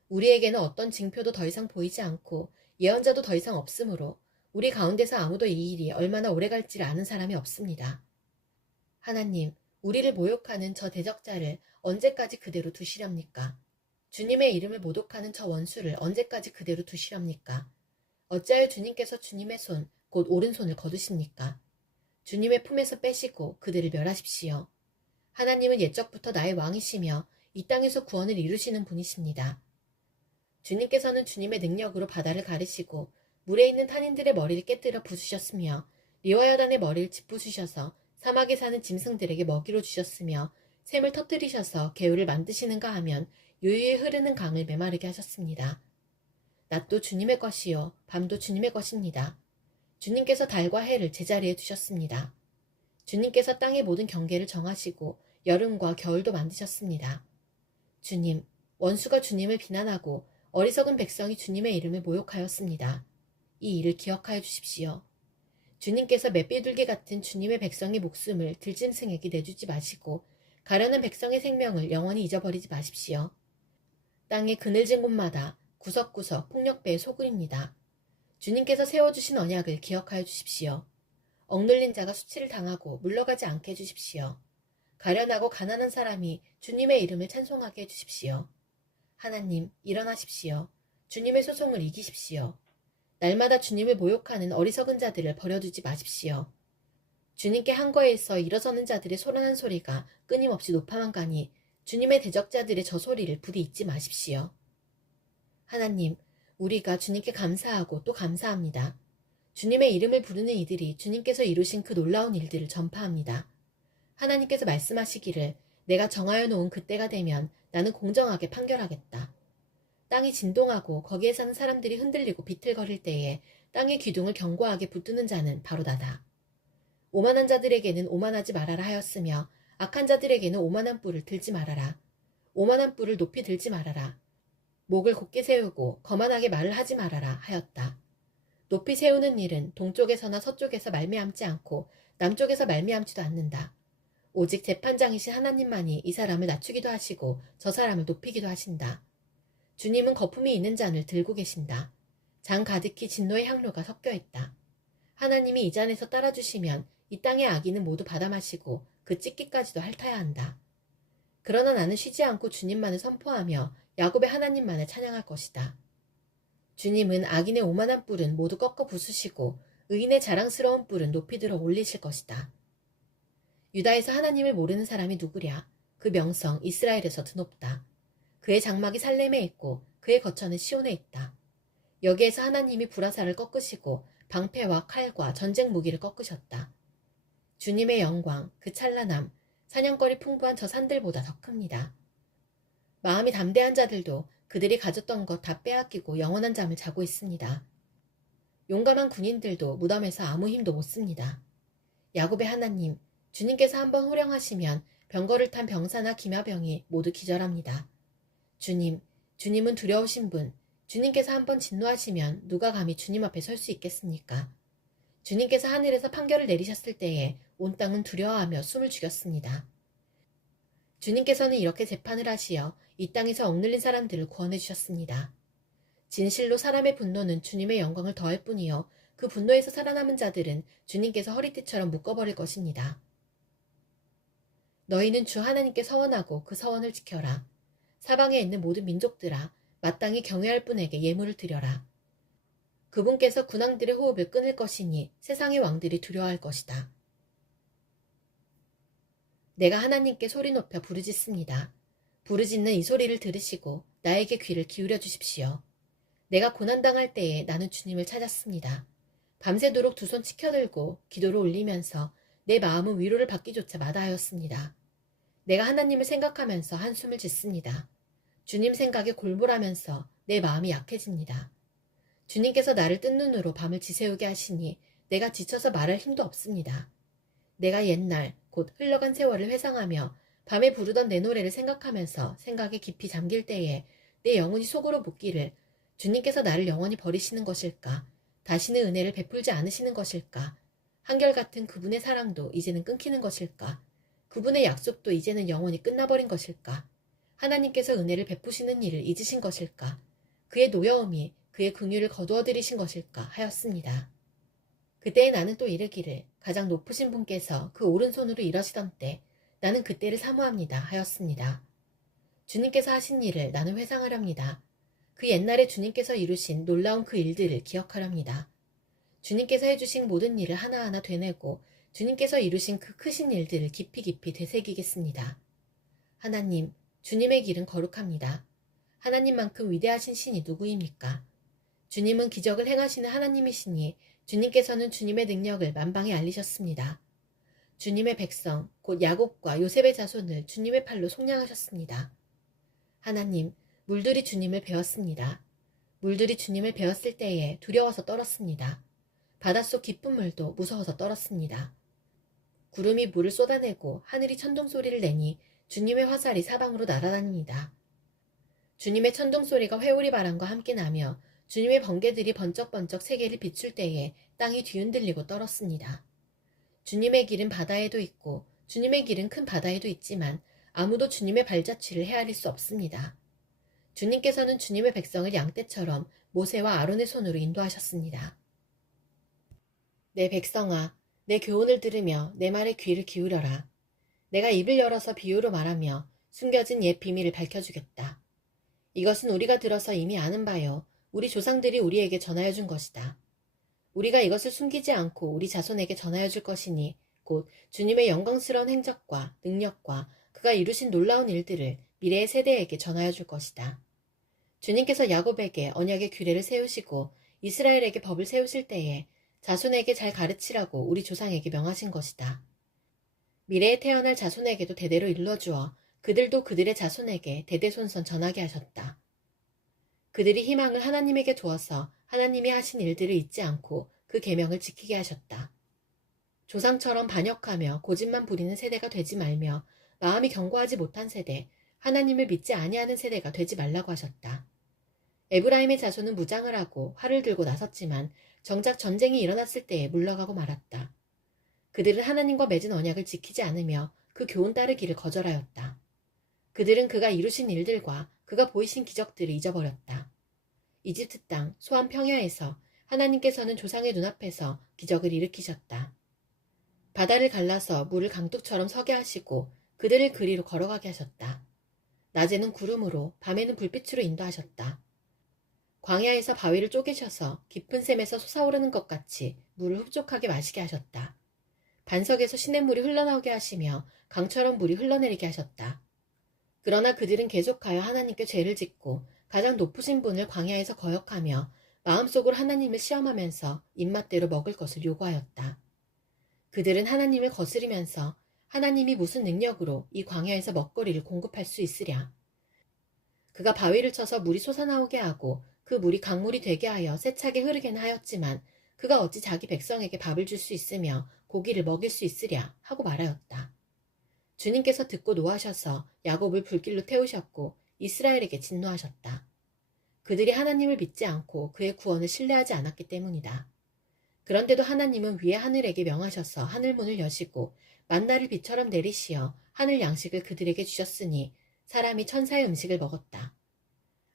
우리에게는 어떤 징표도 더 이상 보이지 않고 예언자도 더 이상 없으므로 우리 가운데서 아무도 이 일이 얼마나 오래 갈지를 아는 사람이 없습니다. 하나님, 우리를 모욕하는 저 대적자를 언제까지 그대로 두시렵니까? 주님의 이름을 모독하는 저 원수를 언제까지 그대로 두시렵니까? 어찌하여 주님께서 주님의 손, 곧 오른손을 거두십니까? 주님의 품에서 빼시고 그들을 멸하십시오. 하나님은 옛적부터 나의 왕이시며 이 땅에서 구원을 이루시는 분이십니다. 주님께서는 주님의 능력으로 바다를 가르시고 물에 있는 탄인들의 머리를 깨뜨려 부수셨으며 리와야단의 머리를 짓부수셔서 사막에 사는 짐승들에게 먹이로 주셨으며 샘을 터뜨리셔서 개울을 만드시는가 하면 유유히 흐르는 강을 메마르게 하셨습니다. 낮도 주님의 것이요 밤도 주님의 것입니다. 주님께서 달과 해를 제자리에 두셨습니다. 주님께서 땅의 모든 경계를 정하시고 여름과 겨울도 만드셨습니다. 주님, 원수가 주님을 비난하고 어리석은 백성이 주님의 이름을 모욕하였습니다. 이 일을 기억하여 주십시오. 주님께서 맷비둘기 같은 주님의 백성의 목숨을 들짐승에게 내주지 마시고 가련한 백성의 생명을 영원히 잊어버리지 마십시오. 땅의 그늘진 곳마다 구석구석 폭력배의 소굴입니다. 주님께서 세워주신 언약을 기억하여 주십시오. 억눌린 자가 수치를 당하고 물러가지 않게 해주십시오. 가련하고 가난한 사람이 주님의 이름을 찬송하게 해주십시오. 하나님, 일어나십시오. 주님의 소송을 이기십시오. 날마다 주님을 모욕하는 어리석은 자들을 버려두지 마십시오. 주님께 한 거에서 일어서는 자들의 소란한 소리가 끊임없이 높아만 가니 주님의 대적자들의 저 소리를 부디 잊지 마십시오. 하나님, 우리가 주님께 감사하고 또 감사합니다. 주님의 이름을 부르는 이들이 주님께서 이루신 그 놀라운 일들을 전파합니다. 하나님께서 말씀하시기를 내가 정하여 놓은 그때가 되면 나는 공정하게 판결하겠다. 땅이 진동하고 거기에 사는 사람들이 흔들리고 비틀거릴 때에 땅의 기둥을 견고하게 붙드는 자는 바로 나다. 오만한 자들에게는 오만하지 말아라 하였으며 악한 자들에게는 오만한 뿔을 들지 말아라. 오만한 뿔을 높이 들지 말아라. 목을 곧게 세우고 거만하게 말을 하지 말아라 하였다. 높이 세우는 일은 동쪽에서나 서쪽에서 말미암지 않고 남쪽에서 말미암지도 않는다. 오직 재판장이신 하나님만이 이 사람을 낮추기도 하시고 저 사람을 높이기도 하신다. 주님은 거품이 있는 잔을 들고 계신다. 잔 가득히 진노의 향로가 섞여 있다. 하나님이 이 잔에서 따라주시면 이 땅의 악인은 모두 받아 마시고 그 찢기까지도 핥아야 한다. 그러나 나는 쉬지 않고 주님만을 선포하며 야곱의 하나님만을 찬양할 것이다. 주님은 악인의 오만한 뿔은 모두 꺾어 부수시고 의인의 자랑스러운 뿔은 높이 들어 올리실 것이다. 유다에서 하나님을 모르는 사람이 누구랴? 그 명성 이스라엘에서 드높다. 그의 장막이 살렘에 있고 그의 거처는 시온에 있다. 여기에서 하나님이 불화살을 꺾으시고 방패와 칼과 전쟁 무기를 꺾으셨다. 주님의 영광, 그 찬란함, 사냥거리 풍부한 저 산들보다 더 큽니다. 마음이 담대한 자들도 그들이 가졌던 것 다 빼앗기고 영원한 잠을 자고 있습니다. 용감한 군인들도 무덤에서 아무 힘도 못 씁니다. 야곱의 하나님, 주님께서 한번 호령하시면 병거를 탄 병사나 기마병이 모두 기절합니다. 주님은 두려우신 분, 주님께서 한번 진노하시면 누가 감히 주님 앞에 설 수 있겠습니까? 주님께서 하늘에서 판결을 내리셨을 때에 온 땅은 두려워하며 숨을 죽였습니다. 주님께서는 이렇게 재판을 하시어 이 땅에서 억눌린 사람들을 구원해 주셨습니다. 진실로 사람의 분노는 주님의 영광을 더할 뿐이요 그 분노에서 살아남은 자들은 주님께서 허리띠처럼 묶어버릴 것입니다. 너희는 주 하나님께 서원하고 그 서원을 지켜라. 사방에 있는 모든 민족들아 마땅히 경외할 분에게 예물을 드려라. 그분께서 군왕들의 호흡을 끊을 것이니 세상의 왕들이 두려워할 것이다. 내가 하나님께 소리 높여 부르짖습니다. 부르짖는 이 소리를 들으시고 나에게 귀를 기울여 주십시오. 내가 고난당할 때에 나는 주님을 찾았습니다. 밤새도록 두 손 치켜들고 기도를 올리면서 내 마음은 위로를 받기조차 마다하였습니다. 내가 하나님을 생각하면서 한숨을 짓습니다. 주님 생각에 골몰하면서 내 마음이 약해집니다. 주님께서 나를 뜬 눈으로 밤을 지새우게 하시니 내가 지쳐서 말할 힘도 없습니다. 내가 옛날 곧 흘러간 세월을 회상하며 밤에 부르던 내 노래를 생각하면서 생각에 깊이 잠길 때에 내 영혼이 속으로 묻기를 주님께서 나를 영원히 버리시는 것일까? 다시는 은혜를 베풀지 않으시는 것일까? 한결같은 그분의 사랑도 이제는 끊기는 것일까? 그분의 약속도 이제는 영원히 끝나버린 것일까? 하나님께서 은혜를 베푸시는 일을 잊으신 것일까? 그의 노여움이 그의 긍휼을 거두어들이신 것일까 하였습니다. 그때에 나는 또 이르기를 가장 높으신 분께서 그 오른손으로 일하시던 때 나는 그때를 사모합니다 하였습니다. 주님께서 하신 일을 나는 회상하렵니다. 그 옛날에 주님께서 이루신 놀라운 그 일들을 기억하렵니다. 주님께서 해주신 모든 일을 하나하나 되뇌고 주님께서 이루신 그 크신 일들을 깊이 깊이 되새기겠습니다. 하나님, 주님의 길은 거룩합니다. 하나님만큼 위대하신 신이 누구입니까? 주님은 기적을 행하시는 하나님이시니 주님께서는 주님의 능력을 만방에 알리셨습니다. 주님의 백성, 곧 야곱과 요셉의 자손을 주님의 팔로 속량하셨습니다. 하나님, 물들이 주님을 배웠습니다. 물들이 주님을 배웠을 때에 두려워서 떨었습니다. 바닷속 깊은 물도 무서워서 떨었습니다. 구름이 물을 쏟아내고 하늘이 천둥 소리를 내니 주님의 화살이 사방으로 날아다닙니다. 주님의 천둥 소리가 회오리 바람과 함께 나며 주님의 번개들이 번쩍번쩍 세계를 비출 때에 땅이 뒤흔들리고 떨었습니다. 주님의 길은 바다에도 있고 주님의 길은 큰 바다에도 있지만 아무도 주님의 발자취를 헤아릴 수 없습니다. 주님께서는 주님의 백성을 양떼처럼 모세와 아론의 손으로 인도하셨습니다. 내 백성아, 내 교훈을 들으며 내 말에 귀를 기울여라. 내가 입을 열어서 비유로 말하며 숨겨진 옛 비밀을 밝혀주겠다. 이것은 우리가 들어서 이미 아는 바요. 우리 조상들이 우리에게 전하여 준 것이다. 우리가 이것을 숨기지 않고 우리 자손에게 전하여 줄 것이니 곧 주님의 영광스러운 행적과 능력과 그가 이루신 놀라운 일들을 미래의 세대에게 전하여 줄 것이다. 주님께서 야곱에게 언약의 규례를 세우시고 이스라엘에게 법을 세우실 때에 자손에게 잘 가르치라고 우리 조상에게 명하신 것이다. 미래에 태어날 자손에게도 대대로 일러주어 그들도 그들의 자손에게 대대손손 전하게 하셨다. 그들이 희망을 하나님에게 두어서 하나님이 하신 일들을 잊지 않고 그 계명을 지키게 하셨다. 조상처럼 반역하며 고집만 부리는 세대가 되지 말며 마음이 견고하지 못한 세대, 하나님을 믿지 아니하는 세대가 되지 말라고 하셨다. 에브라임의 자손은 무장을 하고 활을 들고 나섰지만 정작 전쟁이 일어났을 때에 물러가고 말았다. 그들은 하나님과 맺은 언약을 지키지 않으며 그 교훈 따르기를 거절하였다. 그들은 그가 이루신 일들과 그가 보이신 기적들을 잊어버렸다. 이집트 땅 소안 평야에서 하나님께서는 조상의 눈앞에서 기적을 일으키셨다. 바다를 갈라서 물을 강둑처럼 서게 하시고 그들을 그리로 걸어가게 하셨다. 낮에는 구름으로 밤에는 불빛으로 인도하셨다. 광야에서 바위를 쪼개셔서 깊은 샘에서 솟아오르는 것 같이 물을 흡족하게 마시게 하셨다. 반석에서 시냇물이 흘러나오게 하시며 강처럼 물이 흘러내리게 하셨다. 그러나 그들은 계속하여 하나님께 죄를 짓고 가장 높으신 분을 광야에서 거역하며 마음속으로 하나님을 시험하면서 입맛대로 먹을 것을 요구하였다. 그들은 하나님을 거스리면서 하나님이 무슨 능력으로 이 광야에서 먹거리를 공급할 수 있으랴. 그가 바위를 쳐서 물이 솟아나오게 하고 그 물이 강물이 되게 하여 세차게 흐르게는 하였지만 그가 어찌 자기 백성에게 밥을 줄 수 있으며 고기를 먹일 수 있으랴 하고 말하였다. 주님께서 듣고 노하셔서 야곱을 불길로 태우셨고 이스라엘에게 진노하셨다. 그들이 하나님을 믿지 않고 그의 구원을 신뢰하지 않았기 때문이다. 그런데도 하나님은 위에 하늘에게 명하셔서 하늘문을 여시고 만나를 비처럼 내리시어 하늘 양식을 그들에게 주셨으니 사람이 천사의 음식을 먹었다.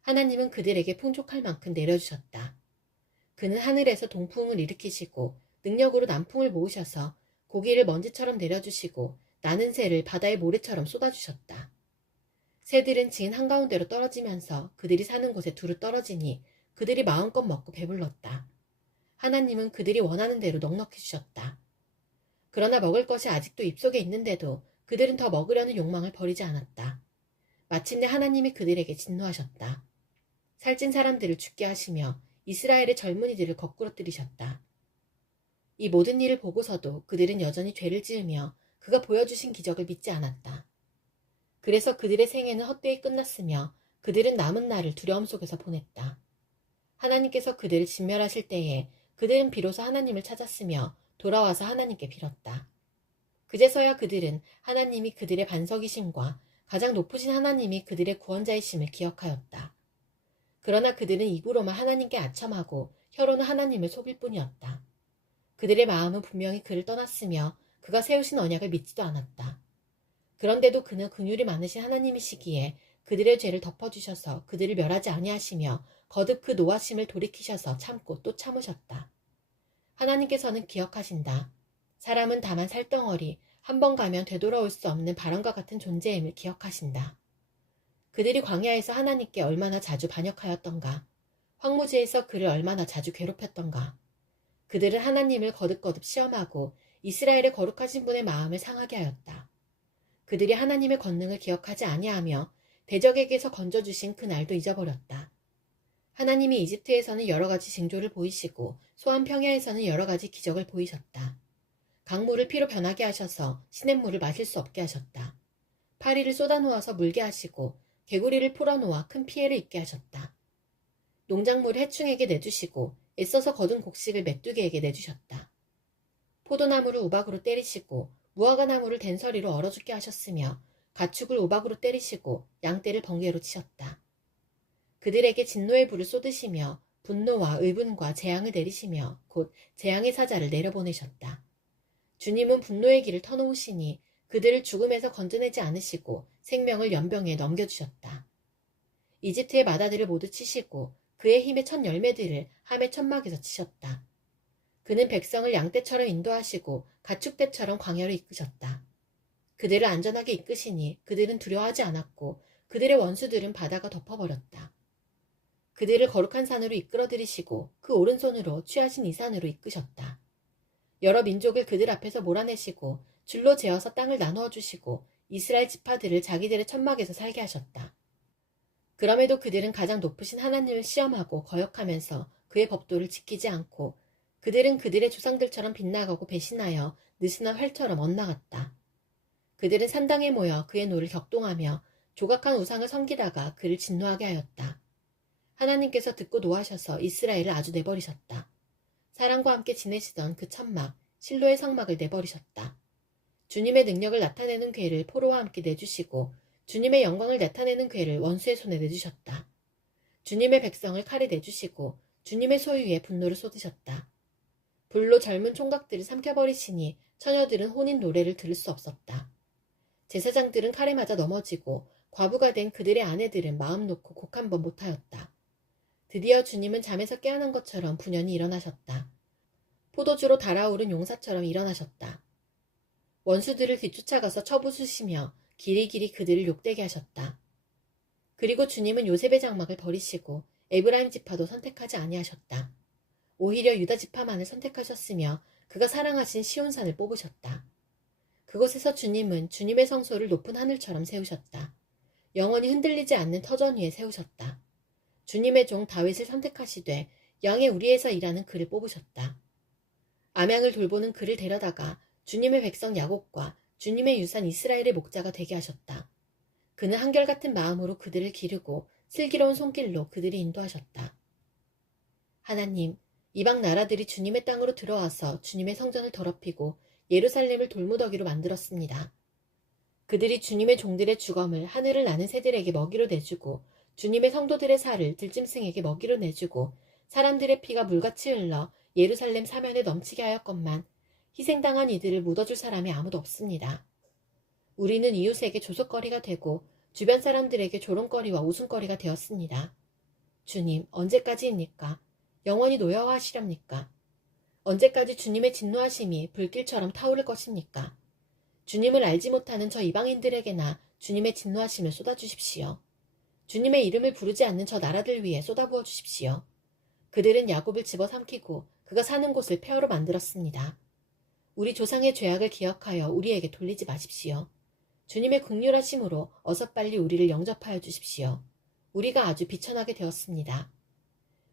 하나님은 그들에게 풍족할 만큼 내려주셨다. 그는 하늘에서 동풍을 일으키시고 능력으로 남풍을 모으셔서 고기를 먼지처럼 내려주시고 나는 새를 바다의 모래처럼 쏟아주셨다. 새들은 진 한가운데로 떨어지면서 그들이 사는 곳에 두루 떨어지니 그들이 마음껏 먹고 배불렀다. 하나님은 그들이 원하는 대로 넉넉히 주셨다. 그러나 먹을 것이 아직도 입속에 있는데도 그들은 더 먹으려는 욕망을 버리지 않았다. 마침내 하나님이 그들에게 진노하셨다. 살찐 사람들을 죽게 하시며 이스라엘의 젊은이들을 거꾸로 들이셨다. 이 모든 일을 보고서도 그들은 여전히 죄를 지으며 그가 보여주신 기적을 믿지 않았다. 그래서 그들의 생애는 헛되이 끝났으며 그들은 남은 날을 두려움 속에서 보냈다. 하나님께서 그들을 진멸하실 때에 그들은 비로소 하나님을 찾았으며 돌아와서 하나님께 빌었다. 그제서야 그들은 하나님이 그들의 반석이심과 가장 높으신 하나님이 그들의 구원자이심을 기억하였다. 그러나 그들은 입으로만 하나님께 아첨하고 혀로는 하나님을 속일 뿐이었다. 그들의 마음은 분명히 그를 떠났으며 그가 세우신 언약을 믿지도 않았다. 그런데도 그는 긍휼이 많으신 하나님이시기에 그들의 죄를 덮어주셔서 그들을 멸하지 아니하시며 거듭 그 노하심을 돌이키셔서 참고 또 참으셨다. 하나님께서는 기억하신다. 사람은 다만 살덩어리, 한 번 가면 되돌아올 수 없는 바람과 같은 존재임을 기억하신다. 그들이 광야에서 하나님께 얼마나 자주 반역하였던가, 황무지에서 그를 얼마나 자주 괴롭혔던가. 그들은 하나님을 거듭거듭 시험하고 이스라엘의 거룩하신 분의 마음을 상하게 하였다. 그들이 하나님의 권능을 기억하지 아니하며 대적에게서 건져주신 그 날도 잊어버렸다. 하나님이 이집트에서는 여러 가지 징조를 보이시고 소안 평야에서는 여러 가지 기적을 보이셨다. 강물을 피로 변하게 하셔서 시냇물을 마실 수 없게 하셨다. 파리를 쏟아놓아서 물게 하시고 개구리를 풀어놓아 큰 피해를 입게 하셨다. 농작물을 해충에게 내주시고 애써서 거둔 곡식을 메뚜기에게 내주셨다. 포도나무를 우박으로 때리시고 무화과나무를 된서리로 얼어 죽게 하셨으며 가축을 우박으로 때리시고 양떼를 번개로 치셨다. 그들에게 진노의 불을 쏟으시며 분노와 의분과 재앙을 내리시며 곧 재앙의 사자를 내려보내셨다. 주님은 분노의 길을 터놓으시니 그들을 죽음에서 건져내지 않으시고 생명을 연병에 넘겨주셨다. 이집트의 마다들을 모두 치시고 그의 힘의 첫 열매들을 함의 천막에서 치셨다. 그는 백성을 양떼처럼 인도하시고 가축떼처럼 광야로 이끄셨다. 그들을 안전하게 이끄시니 그들은 두려워하지 않았고 그들의 원수들은 바다가 덮어버렸다. 그들을 거룩한 산으로 이끌어들이시고 그 오른손으로 취하신 이 산으로 이끄셨다. 여러 민족을 그들 앞에서 몰아내시고 줄로 재어서 땅을 나누어 주시고 이스라엘 지파들을 자기들의 천막에서 살게 하셨다. 그럼에도 그들은 가장 높으신 하나님을 시험하고 거역하면서 그의 법도를 지키지 않고 그들은 그들의 조상들처럼 빗나가고 배신하여 느슨한 활처럼 엇나갔다. 그들은 산당에 모여 그의 노를 격동하며 조각한 우상을 섬기다가 그를 진노하게 하였다. 하나님께서 듣고 노하셔서 이스라엘을 아주 내버리셨다. 사람과 함께 지내시던 그 천막, 실로의 성막을 내버리셨다. 주님의 능력을 나타내는 궤를 포로와 함께 내주시고 주님의 영광을 나타내는 궤를 원수의 손에 내주셨다. 주님의 백성을 칼에 내주시고 주님의 소유에 분노를 쏟으셨다. 불로 젊은 총각들을 삼켜버리시니 처녀들은 혼인 노래를 들을 수 없었다. 제사장들은 칼에 맞아 넘어지고 과부가 된 그들의 아내들은 마음 놓고 곡 한 번 못하였다. 드디어 주님은 잠에서 깨어난 것처럼 분연히 일어나셨다. 포도주로 달아오른 용사처럼 일어나셨다. 원수들을 뒤쫓아가서 쳐부수시며 길이길이 그들을 욕되게 하셨다. 그리고 주님은 요셉의 장막을 버리시고 에브라임 지파도 선택하지 아니하셨다. 오히려 유다 지파만을 선택하셨으며 그가 사랑하신 시온산을 뽑으셨다. 그곳에서 주님은 주님의 성소를 높은 하늘처럼 세우셨다. 영원히 흔들리지 않는 터전 위에 세우셨다. 주님의 종 다윗을 선택하시되 양의 우리에서 일하는 그를 뽑으셨다. 암양을 돌보는 그를 데려다가 주님의 백성 야곱과 주님의 유산 이스라엘의 목자가 되게 하셨다. 그는 한결같은 마음으로 그들을 기르고 슬기로운 손길로 그들이 인도하셨다. 하나님, 이방 나라들이 주님의 땅으로 들어와서 주님의 성전을 더럽히고 예루살렘을 돌무더기로 만들었습니다. 그들이 주님의 종들의 주검을 하늘을 나는 새들에게 먹이로 내주고 주님의 성도들의 살을 들짐승에게 먹이로 내주고 사람들의 피가 물같이 흘러 예루살렘 사면에 넘치게 하였건만 희생당한 이들을 묻어줄 사람이 아무도 없습니다. 우리는 이웃에게 조속거리가 되고 주변 사람들에게 조롱거리와 웃음거리가 되었습니다. 주님, 언제까지입니까? 영원히 노여워하시렵니까? 언제까지 주님의 진노하심이 불길처럼 타오를 것입니까? 주님을 알지 못하는 저 이방인들에게나 주님의 진노하심을 쏟아주십시오. 주님의 이름을 부르지 않는 저 나라들 위에 쏟아부어 주십시오. 그들은 야곱을 집어삼키고 그가 사는 곳을 폐허로 만들었습니다. 우리 조상의 죄악을 기억하여 우리에게 돌리지 마십시오. 주님의 긍휼하심으로 어서 빨리 우리를 영접하여 주십시오. 우리가 아주 비천하게 되었습니다.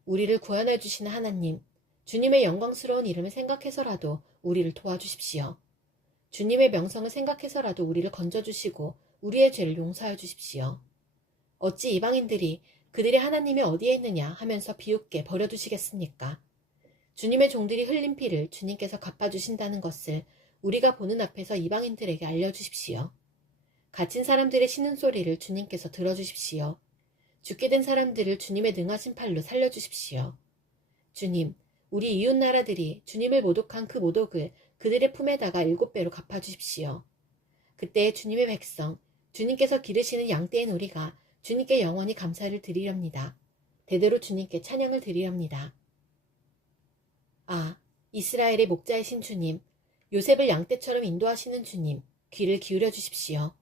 우리를 구원해 주시는 하나님, 주님의 영광스러운 이름을 생각해서라도 우리를 도와주십시오. 주님의 명성을 생각해서라도 우리를 건져주시고 우리의 죄를 용서하여 주십시오. 어찌 이방인들이 그들이 하나님이 어디에 있느냐 하면서 비웃게 버려두시겠습니까? 주님의 종들이 흘린 피를 주님께서 갚아주신다는 것을 우리가 보는 앞에서 이방인들에게 알려주십시오. 갇힌 사람들의 신음소리를 주님께서 들어주십시오. 죽게 된 사람들을 주님의 능하신 팔로 살려주십시오. 주님, 우리 이웃 나라들이 주님을 모독한 그 모독을 그들의 품에다가 7배로 갚아주십시오. 그때 주님의 백성, 주님께서 기르시는 양떼인 우리가 주님께 영원히 감사를 드리렵니다. 대대로 주님께 찬양을 드리렵니다. 아, 이스라엘의 목자이신 주님, 요셉을 양떼처럼 인도하시는 주님, 귀를 기울여 주십시오.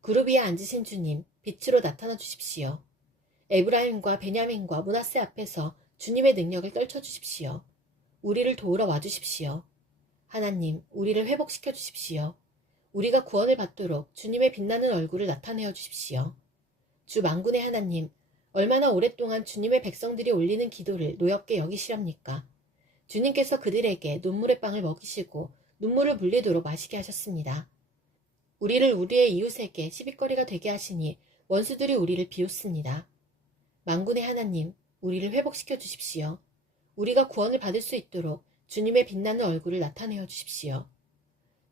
그룹 위에 앉으신 주님, 빛으로 나타나 주십시오. 에브라임과 베냐민과 므낫세 앞에서 주님의 능력을 떨쳐 주십시오. 우리를 도우러 와주십시오. 하나님, 우리를 회복시켜 주십시오. 우리가 구원을 받도록 주님의 빛나는 얼굴을 나타내어 주십시오. 주 만군의 하나님, 얼마나 오랫동안 주님의 백성들이 올리는 기도를 노엽게 여기시렵니까? 주님께서 그들에게 눈물의 빵을 먹이시고 눈물을 물리도록 마시게 하셨습니다. 우리를 우리의 이웃에게 시비거리가 되게 하시니 원수들이 우리를 비웃습니다. 만군의 하나님, 우리를 회복시켜 주십시오. 우리가 구원을 받을 수 있도록 주님의 빛나는 얼굴을 나타내어 주십시오.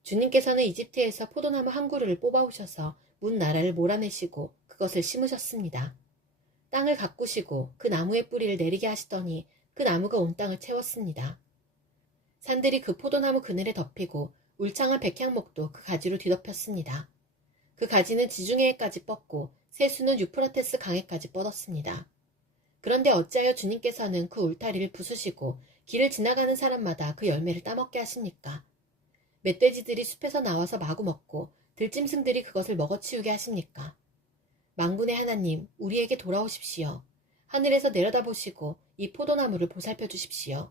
주님께서는 이집트에서 포도나무 한 그루를 뽑아오셔서 문 나라를 몰아내시고 그것을 심으셨습니다. 땅을 가꾸시고 그 나무의 뿌리를 내리게 하시더니 그 나무가 온 땅을 채웠습니다. 산들이 그 포도나무 그늘에 덮이고 울창한 백향목도 그 가지로 뒤덮였습니다. 그 가지는 지중해에까지 뻗고 새수는 유프라테스 강에까지 뻗었습니다. 그런데 어찌하여 주님께서는 그 울타리를 부수시고 길을 지나가는 사람마다 그 열매를 따먹게 하십니까? 멧돼지들이 숲에서 나와서 마구 먹고 들짐승들이 그것을 먹어치우게 하십니까? 만군의 하나님, 우리에게 돌아오십시오. 하늘에서 내려다보시고 이 포도나무를 보살펴 주십시오.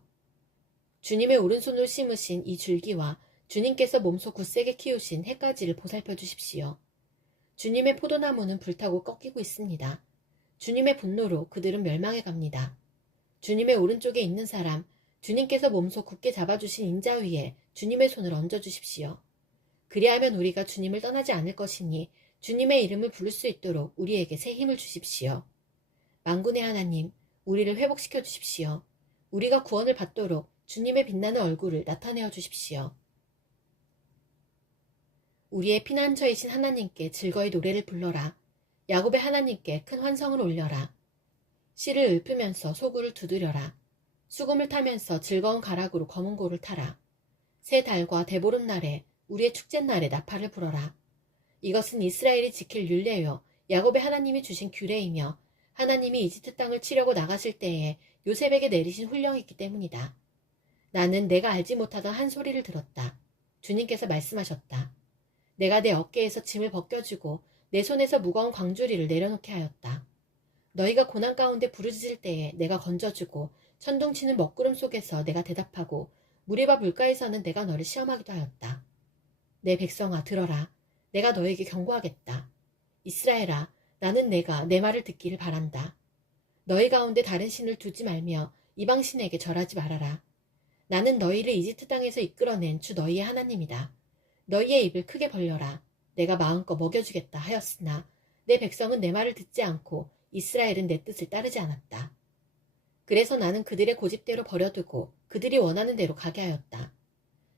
주님의 오른손으로 심으신 이 줄기와 주님께서 몸소 굳세게 키우신 해가지를 보살펴 주십시오. 주님의 포도나무는 불타고 꺾이고 있습니다. 주님의 분노로 그들은 멸망해 갑니다. 주님의 오른쪽에 있는 사람, 주님께서 몸소 굳게 잡아주신 인자 위에 주님의 손을 얹어 주십시오. 그리하면 우리가 주님을 떠나지 않을 것이니 주님의 이름을 부를 수 있도록 우리에게 새 힘을 주십시오. 만군의 하나님, 우리를 회복시켜 주십시오. 우리가 구원을 받도록 주님의 빛나는 얼굴을 나타내어 주십시오. 우리의 피난처이신 하나님께 즐거이 노래를 불러라. 야곱의 하나님께 큰 환성을 올려라. 씨를 읊으면서 소굴을 두드려라. 수금을 타면서 즐거운 가락으로 검은 고를 타라. 새 달과 대보름날에 우리의 축제날에 나팔을 불어라. 이것은 이스라엘이 지킬 율례요 야곱의 하나님이 주신 규례이며 하나님이 이집트 땅을 치려고 나가실 때에 요셉에게 내리신 훈령이기 때문이다. 나는 내가 알지 못하던 한 소리를 들었다. 주님께서 말씀하셨다. 내가 내 어깨에서 짐을 벗겨주고 내 손에서 무거운 광주리를 내려놓게 하였다. 너희가 고난 가운데 부르짖을 때에 내가 건져주고 천둥치는 먹구름 속에서 내가 대답하고 무리바 물가에서는 내가 너를 시험하기도 하였다. 내 백성아 들어라. 내가 너에게 경고하겠다. 이스라엘아, 나는 내가 내 말을 듣기를 바란다. 너희 가운데 다른 신을 두지 말며 이방 신에게 절하지 말아라. 나는 너희를 이집트 땅에서 이끌어낸 주 너희의 하나님이다. 너희의 입을 크게 벌려라. 내가 마음껏 먹여주겠다 하였으나 내 백성은 내 말을 듣지 않고 이스라엘은 내 뜻을 따르지 않았다. 그래서 나는 그들의 고집대로 버려두고 그들이 원하는 대로 가게 하였다.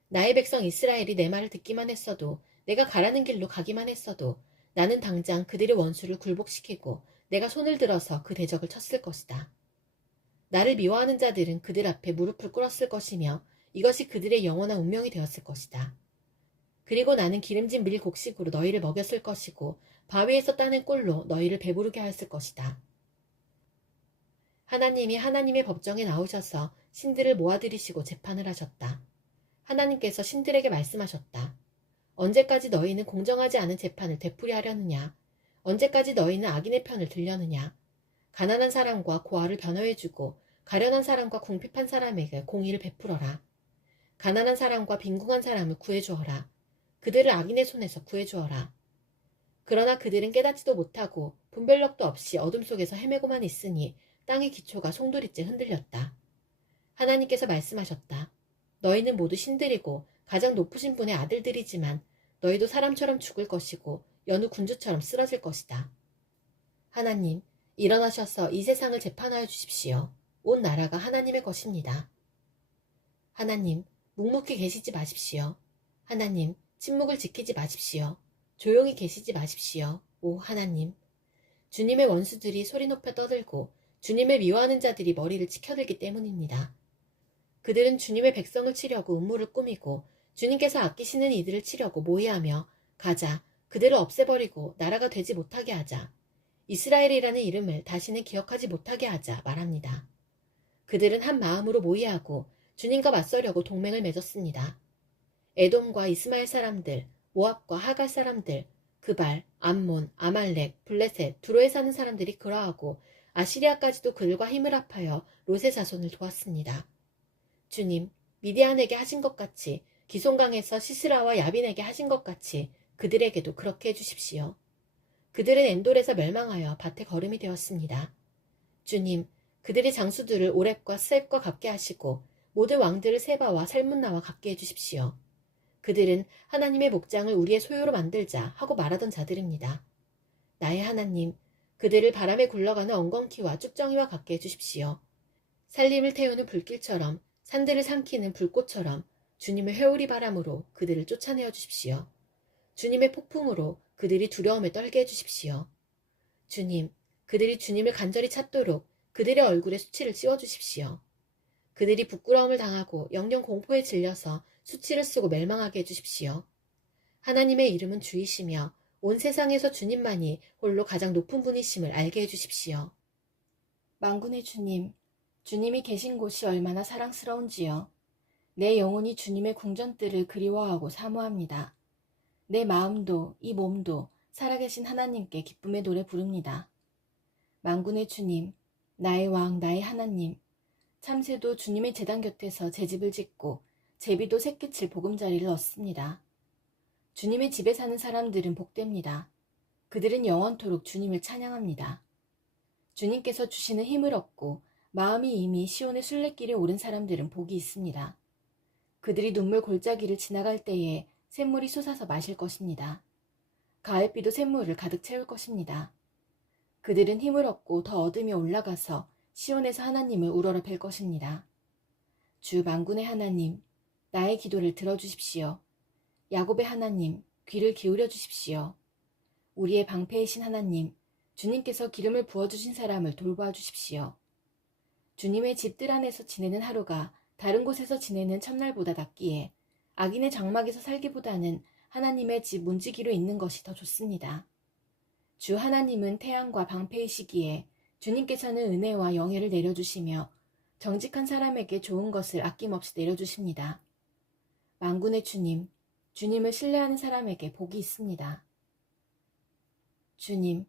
나의 백성 이스라엘이 내 말을 듣기만 했어도 내가 가라는 길로 가기만 했어도 나는 당장 그들의 원수를 굴복시키고 내가 손을 들어서 그 대적을 쳤을 것이다. 나를 미워하는 자들은 그들 앞에 무릎을 꿇었을 것이며 이것이 그들의 영원한 운명이 되었을 것이다. 그리고 나는 기름진 밀 곡식으로 너희를 먹였을 것이고 바위에서 따는 꿀로 너희를 배부르게 하였을 것이다. 하나님이 하나님의 법정에 나오셔서 신들을 모아들이시고 재판을 하셨다. 하나님께서 신들에게 말씀하셨다. 언제까지 너희는 공정하지 않은 재판을 되풀이 하려느냐? 언제까지 너희는 악인의 편을 들려느냐? 가난한 사람과 고아를 변호해주고 가련한 사람과 궁핍한 사람에게 공의를 베풀어라. 가난한 사람과 빈궁한 사람을 구해주어라. 그들을 악인의 손에서 구해주어라. 그러나 그들은 깨닫지도 못하고 분별력도 없이 어둠 속에서 헤매고만 있으니 땅의 기초가 송두리째 흔들렸다. 하나님께서 말씀하셨다. 너희는 모두 신들이고 가장 높으신 분의 아들들이지만 너희도 사람처럼 죽을 것이고 여느 군주처럼 쓰러질 것이다. 하나님, 일어나셔서 이 세상을 재판하여 주십시오. 온 나라가 하나님의 것입니다. 하나님, 묵묵히 계시지 마십시오. 하나님, 침묵을 지키지 마십시오. 조용히 계시지 마십시오. 오 하나님. 주님의 원수들이 소리 높여 떠들고 주님을 미워하는 자들이 머리를 치켜들기 때문입니다. 그들은 주님의 백성을 치려고 음모를 꾸미고 주님께서 아끼시는 이들을 치려고 모의하며 가자, 그들을 없애버리고 나라가 되지 못하게 하자. 이스라엘이라는 이름을 다시는 기억하지 못하게 하자 말합니다. 그들은 한 마음으로 모의하고 주님과 맞서려고 동맹을 맺었습니다. 에돔과 이스마엘 사람들, 모압과 하갈 사람들, 그발, 암몬, 아말렉, 블레셋, 두로에 사는 사람들이 그러하고 아시리아까지도 그들과 힘을 합하여 롯의 자손을 도왔습니다. 주님, 미디안에게 하신 것 같이 기송강에서 시스라와 야빈에게 하신 것 같이 그들에게도 그렇게 해주십시오. 그들은 엔돌에서 멸망하여 밭에 거름이 되었습니다. 주님, 그들의 장수들을 오렙과 스앱과 같게 하시고 모든 왕들을 세바와 살문나와 같게 해주십시오. 그들은 하나님의 목장을 우리의 소유로 만들자 하고 말하던 자들입니다. 나의 하나님, 그들을 바람에 굴러가는 엉겅퀴와 쭉정이와 같게 해주십시오. 산림을 태우는 불길처럼 산들을 삼키는 불꽃처럼 주님의 회오리 바람으로 그들을 쫓아내어 주십시오. 주님의 폭풍으로 그들이 두려움에 떨게 해주십시오. 주님, 그들이 주님을 간절히 찾도록 그들의 얼굴에 수치를 씌워주십시오. 그들이 부끄러움을 당하고 영영 공포에 질려서 수치를 쓰고 멸망하게 해주십시오. 하나님의 이름은 주이시며 온 세상에서 주님만이 홀로 가장 높은 분이심을 알게 해주십시오. 만군의 주님, 주님이 계신 곳이 얼마나 사랑스러운지요. 내 영혼이 주님의 궁전뜰을 그리워하고 사모합니다. 내 마음도 이 몸도 살아계신 하나님께 기쁨의 노래 부릅니다. 만군의 주님, 나의 왕, 나의 하나님, 참새도 주님의 제단 곁에서 제 집을 짓고 제비도 새끼칠 보금자리를 얻습니다. 주님의 집에 사는 사람들은 복됩니다. 그들은 영원토록 주님을 찬양합니다. 주님께서 주시는 힘을 얻고 마음이 이미 시온의 순례길에 오른 사람들은 복이 있습니다. 그들이 눈물 골짜기를 지나갈 때에 샘물이 솟아서 마실 것입니다. 가을비도 샘물을 가득 채울 것입니다. 그들은 힘을 얻고 더 얻으며 올라가서 시온에서 하나님을 우러러 뵐 것입니다. 주 만군의 하나님, 나의 기도를 들어주십시오. 야곱의 하나님, 귀를 기울여 주십시오. 우리의 방패이신 하나님, 주님께서 기름을 부어주신 사람을 돌보아 주십시오. 주님의 집들 안에서 지내는 하루가 다른 곳에서 지내는 첫날보다 낫기에 악인의 장막에서 살기보다는 하나님의 집 문지기로 있는 것이 더 좋습니다. 주 하나님은 태양과 방패이시기에 주님께서는 은혜와 영예를 내려주시며 정직한 사람에게 좋은 것을 아낌없이 내려주십니다. 만군의 주님, 주님을 신뢰하는 사람에게 복이 있습니다. 주님,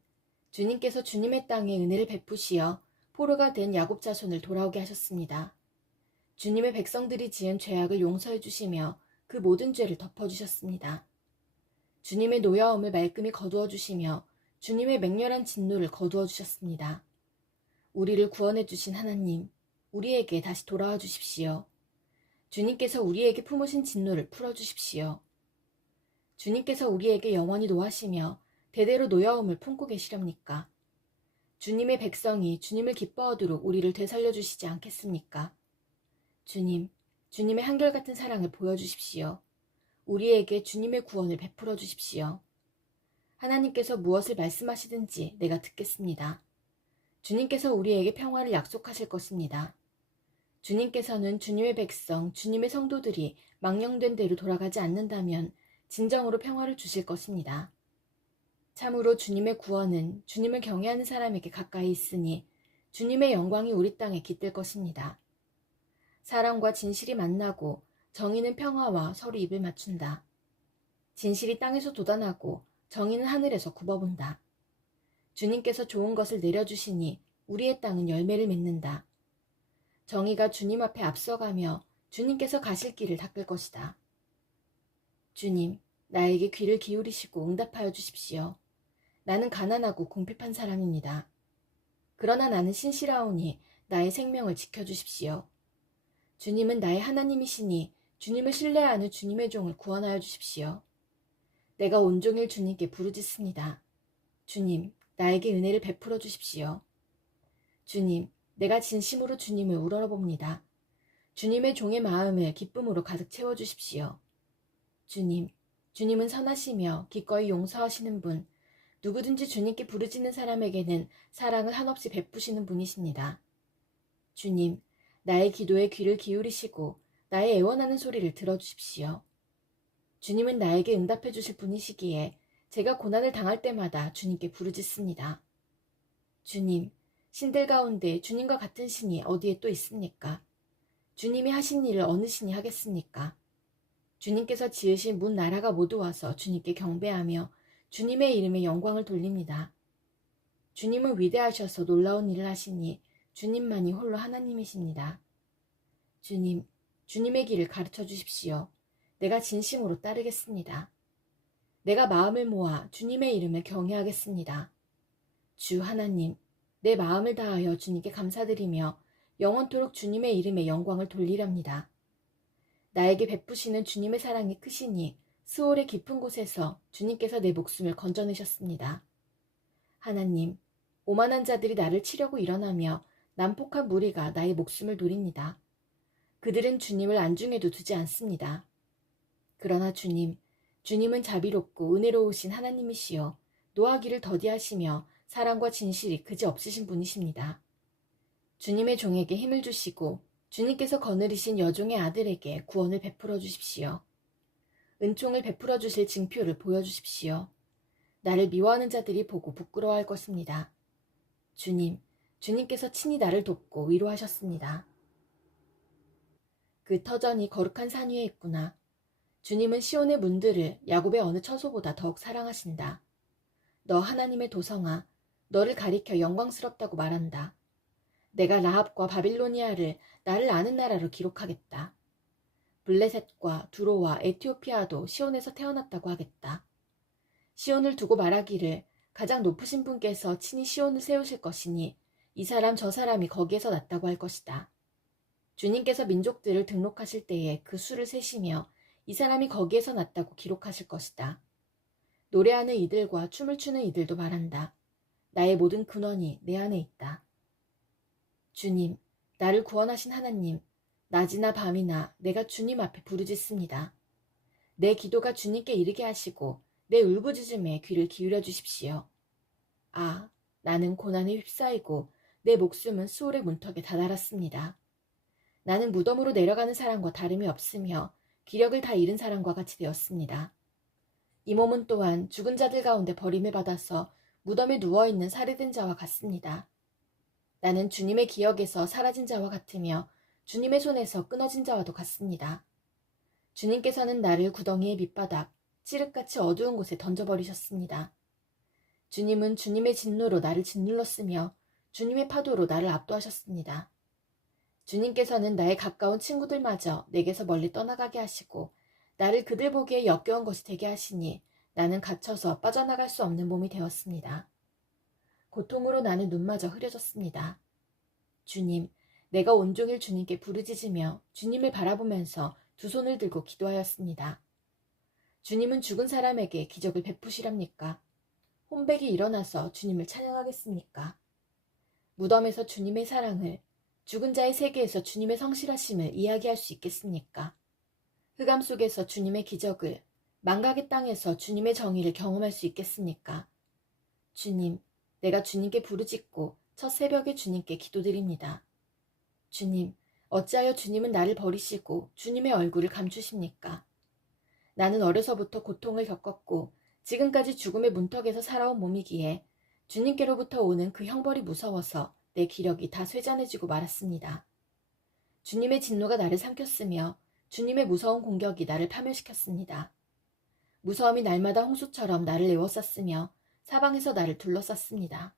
주님께서 주님의 땅에 은혜를 베푸시어 포로가 된 야곱 자손을 돌아오게 하셨습니다. 주님의 백성들이 지은 죄악을 용서해 주시며 그 모든 죄를 덮어주셨습니다. 주님의 노여움을 말끔히 거두어 주시며 주님의 맹렬한 진노를 거두어 주셨습니다. 우리를 구원해 주신 하나님, 우리에게 다시 돌아와 주십시오. 주님께서 우리에게 품으신 진노를 풀어주십시오. 주님께서 우리에게 영원히 노하시며 대대로 노여움을 품고 계시렵니까? 주님의 백성이 주님을 기뻐하도록 우리를 되살려 주시지 않겠습니까? 주님, 주님의 한결같은 사랑을 보여주십시오. 우리에게 주님의 구원을 베풀어 주십시오. 하나님께서 무엇을 말씀하시든지 내가 듣겠습니다. 주님께서 우리에게 평화를 약속하실 것입니다. 주님께서는 주님의 백성, 주님의 성도들이 망령된 대로 돌아가지 않는다면 진정으로 평화를 주실 것입니다. 참으로 주님의 구원은 주님을 경외하는 사람에게 가까이 있으니 주님의 영광이 우리 땅에 깃들 것입니다. 사랑과 진실이 만나고 정의는 평화와 서로 입을 맞춘다. 진실이 땅에서 돋아나고 정의는 하늘에서 굽어본다. 주님께서 좋은 것을 내려주시니 우리의 땅은 열매를 맺는다. 정의가 주님 앞에 앞서가며 주님께서 가실 길을 닦을 것이다. 주님, 나에게 귀를 기울이시고 응답하여 주십시오. 나는 가난하고 궁핍한 사람입니다. 그러나 나는 신실하오니 나의 생명을 지켜주십시오. 주님은 나의 하나님이시니 주님을 신뢰하는 주님의 종을 구원하여 주십시오. 내가 온종일 주님께 부르짖습니다. 주님, 나에게 은혜를 베풀어 주십시오. 주님, 내가 진심으로 주님을 우러러봅니다. 주님의 종의 마음을 기쁨으로 가득 채워주십시오. 주님, 주님은 선하시며 기꺼이 용서하시는 분, 누구든지 주님께 부르짖는 사람에게는 사랑을 한없이 베푸시는 분이십니다. 주님, 나의 기도에 귀를 기울이시고 나의 애원하는 소리를 들어주십시오. 주님은 나에게 응답해 주실 분이시기에 제가 고난을 당할 때마다 주님께 부르짖습니다. 주님, 신들 가운데 주님과 같은 신이 어디에 또 있습니까? 주님이 하신 일을 어느 신이 하겠습니까? 주님께서 지으신 문 나라가 모두 와서 주님께 경배하며 주님의 이름에 영광을 돌립니다. 주님은 위대하셔서 놀라운 일을 하시니 주님만이 홀로 하나님이십니다. 주님, 주님의 길을 가르쳐 주십시오. 내가 진심으로 따르겠습니다. 내가 마음을 모아 주님의 이름을 경외하겠습니다. 주 하나님, 내 마음을 다하여 주님께 감사드리며 영원토록 주님의 이름에 영광을 돌리렵니다. 나에게 베푸시는 주님의 사랑이 크시니 스올의 깊은 곳에서 주님께서 내 목숨을 건져내셨습니다. 하나님, 오만한 자들이 나를 치려고 일어나며 난폭한 무리가 나의 목숨을 노립니다. 그들은 주님을 안중에도 두지 않습니다. 그러나 주님은 자비롭고 은혜로우신 하나님이시여 노하기를 더디하시며 사랑과 진실이 그지없으신 분이십니다. 주님의 종에게 힘을 주시고 주님께서 거느리신 여종의 아들에게 구원을 베풀어 주십시오. 은총을 베풀어 주실 징표를 보여주십시오. 나를 미워하는 자들이 보고 부끄러워할 것입니다. 주님께서 친히 나를 돕고 위로하셨습니다. 그 터전이 거룩한 산 위에 있구나. 주님은 시온의 문들을 야곱의 어느 처소보다 더욱 사랑하신다. 너 하나님의 도성아, 너를 가리켜 영광스럽다고 말한다. 내가 라합과 바빌로니아를 나를 아는 나라로 기록하겠다. 블레셋과 두로와 에티오피아도 시온에서 태어났다고 하겠다. 시온을 두고 말하기를 가장 높으신 분께서 친히 시온을 세우실 것이니 이 사람 저 사람이 거기에서 났다고 할 것이다. 주님께서 민족들을 등록하실 때에 그 수를 세시며 이 사람이 거기에서 났다고 기록하실 것이다. 노래하는 이들과 춤을 추는 이들도 말한다. 나의 모든 근원이 내 안에 있다. 주님, 나를 구원하신 하나님, 낮이나 밤이나 내가 주님 앞에 부르짖습니다. 내 기도가 주님께 이르게 하시고 내 울부짖음에 귀를 기울여 주십시오. 아, 나는 고난에 휩싸이고 내 목숨은 수월의 문턱에 다다랐습니다. 나는 무덤으로 내려가는 사람과 다름이 없으며 기력을 다 잃은 사람과 같이 되었습니다. 이 몸은 또한 죽은 자들 가운데 버림을 받아서 무덤에 누워있는 살해된 자와 같습니다. 나는 주님의 기억에서 사라진 자와 같으며 주님의 손에서 끊어진 자와도 같습니다. 주님께서는 나를 구덩이의 밑바닥, 칠흑같이 어두운 곳에 던져버리셨습니다. 주님은 주님의 진노로 나를 짓눌렀으며 주님의 파도로 나를 압도하셨습니다. 주님께서는 나의 가까운 친구들마저 내게서 멀리 떠나가게 하시고 나를 그들 보기에 역겨운 것이 되게 하시니 나는 갇혀서 빠져나갈 수 없는 몸이 되었습니다. 고통으로 나는 눈마저 흐려졌습니다. 주님, 내가 온종일 주님께 부르짖으며 주님을 바라보면서 두 손을 들고 기도하였습니다. 주님은 죽은 사람에게 기적을 베푸시랍니까? 혼백이 일어나서 주님을 찬양하겠습니까? 무덤에서 주님의 사랑을, 죽은 자의 세계에서 주님의 성실하심을 이야기할 수 있겠습니까? 흑암 속에서 주님의 기적을, 망각의 땅에서 주님의 정의를 경험할 수 있겠습니까? 주님, 내가 주님께 부르짖고 첫 새벽에 주님께 기도드립니다. 주님, 어찌하여 주님은 나를 버리시고 주님의 얼굴을 감추십니까? 나는 어려서부터 고통을 겪었고 지금까지 죽음의 문턱에서 살아온 몸이기에 주님께로부터 오는 그 형벌이 무서워서 내 기력이 다 쇠잔해지고 말았습니다. 주님의 진노가 나를 삼켰으며 주님의 무서운 공격이 나를 파멸시켰습니다. 무서움이 날마다 홍수처럼 나를 에워쌌으며 사방에서 나를 둘러쌌습니다.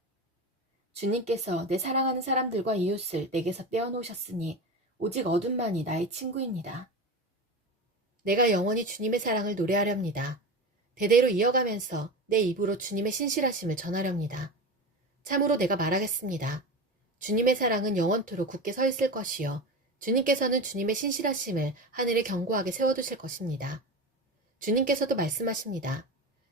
주님께서 내 사랑하는 사람들과 이웃을 내게서 떼어놓으셨으니 오직 어둠만이 나의 친구입니다. 내가 영원히 주님의 사랑을 노래하렵니다. 대대로 이어가면서 내 입으로 주님의 신실하심을 전하렵니다. 참으로 내가 말하겠습니다. 주님의 사랑은 영원토록 굳게 서 있을 것이요 주님께서는 주님의 신실하심을 하늘에 견고하게 세워두실 것입니다. 주님께서도 말씀하십니다.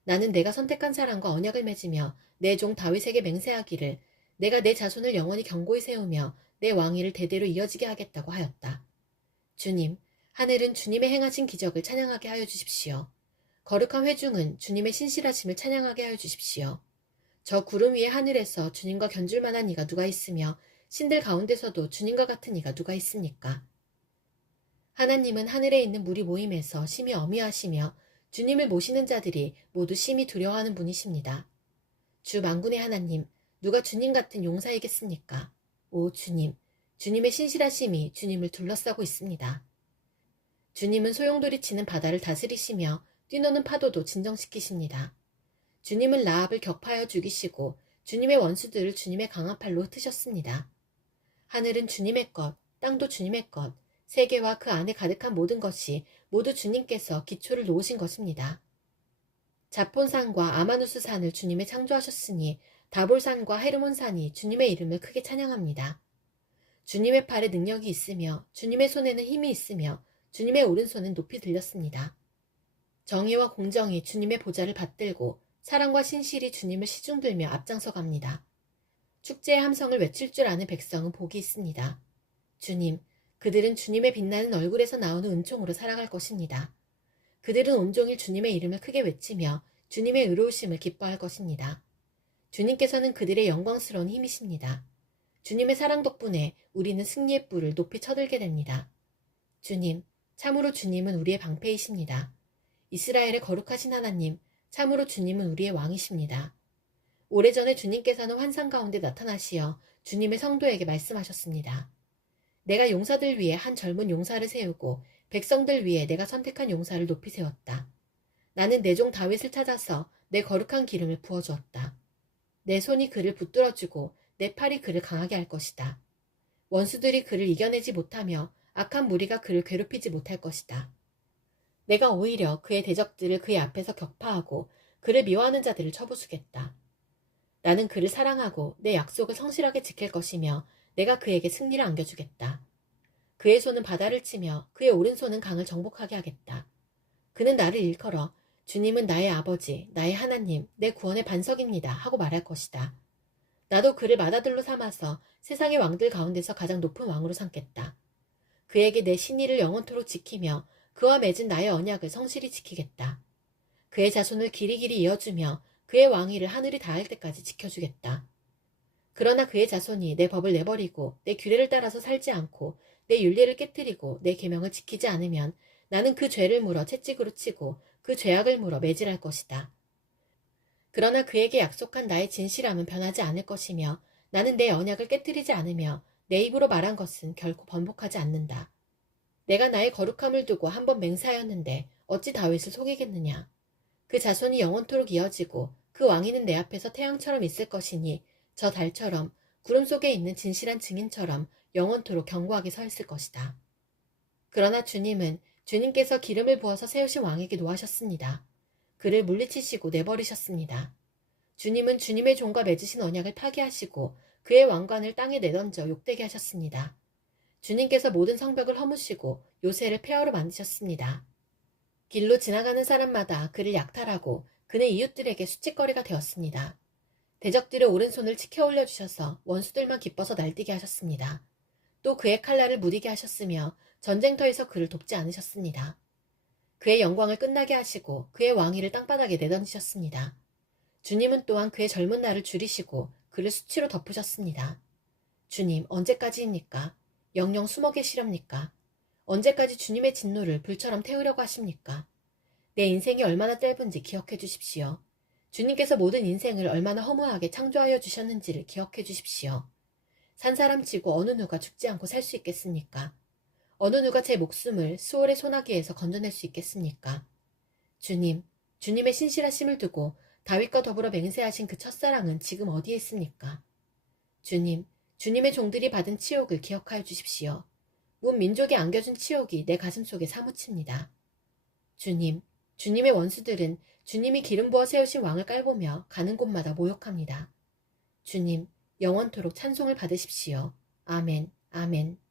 나는 내가 선택한 사람과 언약을 맺으며 내 종 다윗에게 맹세하기를 내가 내 자손을 영원히 견고히 세우며 내 왕위를 대대로 이어지게 하겠다고 하였다. 주님, 하늘은 주님의 행하신 기적을 찬양하게 하여 주십시오. 거룩한 회중은 주님의 신실하심을 찬양하게 하여 주십시오. 저 구름 위의 하늘에서 주님과 견줄 만한 이가 누가 있으며 신들 가운데서도 주님과 같은 이가 누가 있습니까? 하나님은 하늘에 있는 무리 모임에서 심히 어미하시며 주님을 모시는 자들이 모두 심히 두려워하는 분이십니다. 주 만군의 하나님, 누가 주님 같은 용사이겠습니까? 오 주님, 주님의 신실하심이 주님을 둘러싸고 있습니다. 주님은 소용돌이 치는 바다를 다스리시며 뛰노는 파도도 진정시키십니다. 주님은 라합을 격파하여 죽이시고 주님의 원수들을 주님의 강한 팔로 흩으셨습니다. 하늘은 주님의 것, 땅도 주님의 것, 세계와 그 안에 가득한 모든 것이 모두 주님께서 기초를 놓으신 것입니다. 자폰산과 아마누스산을 주님의 창조하셨으니 다볼산과 헤르몬산이 주님의 이름을 크게 찬양합니다. 주님의 팔에 능력이 있으며 주님의 손에는 힘이 있으며 주님의 오른손은 높이 들렸습니다. 정의와 공정이 주님의 보좌를 받들고 사랑과 신실이 주님을 시중들며 앞장서 갑니다. 축제의 함성을 외칠 줄 아는 백성은 복이 있습니다. 주님, 그들은 주님의 빛나는 얼굴에서 나오는 은총으로 살아갈 것입니다. 그들은 온종일 주님의 이름을 크게 외치며 주님의 의로우심을 기뻐할 것입니다. 주님께서는 그들의 영광스러운 힘이십니다. 주님의 사랑 덕분에 우리는 승리의 뿔을 높이 쳐들게 됩니다. 주님, 참으로 주님은 우리의 방패이십니다. 이스라엘의 거룩하신 하나님, 참으로 주님은 우리의 왕이십니다. 오래전에 주님께서는 환상 가운데 나타나시어 주님의 성도에게 말씀하셨습니다. 내가 용사들 위해 한 젊은 용사를 세우고 백성들 위해 내가 선택한 용사를 높이 세웠다. 나는 내 종 다윗을 찾아서 내 거룩한 기름을 부어주었다. 내 손이 그를 붙들어주고 내 팔이 그를 강하게 할 것이다. 원수들이 그를 이겨내지 못하며 악한 무리가 그를 괴롭히지 못할 것이다. 내가 오히려 그의 대적들을 그의 앞에서 격파하고 그를 미워하는 자들을 쳐부수겠다. 나는 그를 사랑하고 내 약속을 성실하게 지킬 것이며 내가 그에게 승리를 안겨주겠다. 그의 손은 바다를 치며 그의 오른손은 강을 정복하게 하겠다. 그는 나를 일컬어 주님은 나의 아버지, 나의 하나님, 내 구원의 반석입니다 하고 말할 것이다. 나도 그를 맏아들로 삼아서 세상의 왕들 가운데서 가장 높은 왕으로 삼겠다. 그에게 내 신의를 영원토록 지키며 그와 맺은 나의 언약을 성실히 지키겠다. 그의 자손을 길이길이 이어주며 그의 왕위를 하늘이 닿을 때까지 지켜주겠다. 그러나 그의 자손이 내 법을 내버리고 내 규례를 따라서 살지 않고 내 율례를 깨뜨리고 내 계명을 지키지 않으면 나는 그 죄를 물어 채찍으로 치고 그 죄악을 물어 매질할 것이다. 그러나 그에게 약속한 나의 진실함은 변하지 않을 것이며 나는 내 언약을 깨뜨리지 않으며 내 입으로 말한 것은 결코 번복하지 않는다. 내가 나의 거룩함을 두고 한 번 맹세하였는데 어찌 다윗을 속이겠느냐. 그 자손이 영원토록 이어지고 그 왕위는 내 앞에서 태양처럼 있을 것이니 저 달처럼 구름 속에 있는 진실한 증인처럼 영원토록 견고하게 서 있을 것이다. 그러나 주님은 주님께서 기름을 부어서 세우신 왕에게 노하셨습니다. 그를 물리치시고 내버리셨습니다. 주님은 주님의 종과 맺으신 언약을 파기하시고 그의 왕관을 땅에 내던져 욕되게 하셨습니다. 주님께서 모든 성벽을 허무시고 요새를 폐허로 만드셨습니다. 길로 지나가는 사람마다 그를 약탈하고 그는 이웃들에게 수치거리가 되었습니다. 대적들의 오른손을 치켜 올려주셔서 원수들만 기뻐서 날뛰게 하셨습니다. 또 그의 칼날을 무디게 하셨으며 전쟁터에서 그를 돕지 않으셨습니다. 그의 영광을 끝나게 하시고 그의 왕위를 땅바닥에 내던지셨습니다. 주님은 또한 그의 젊은 날을 줄이시고 그를 수치로 덮으셨습니다. 주님, 언제까지입니까? 영영 숨어 계시렵니까? 언제까지 주님의 진노를 불처럼 태우려고 하십니까? 내 인생이 얼마나 짧은지 기억해 주십시오. 주님께서 모든 인생을 얼마나 허무하게 창조하여 주셨는지를 기억해 주십시오. 산 사람 치고 어느 누가 죽지 않고 살 수 있겠습니까? 어느 누가 제 목숨을 수월의 소나기에서 건져낼 수 있겠습니까? 주님, 주님의 신실하심을 두고 다윗과 더불어 맹세하신 그 첫사랑은 지금 어디에 있습니까? 주님, 주님의 종들이 받은 치욕을 기억하여 주십시오. 문 민족이 안겨준 치욕이 내 가슴속에 사무칩니다. 주님, 주님의 원수들은 주님이 기름 부어 세우신 왕을 깔보며 가는 곳마다 모욕합니다. 주님, 영원토록 찬송을 받으십시오. 아멘, 아멘.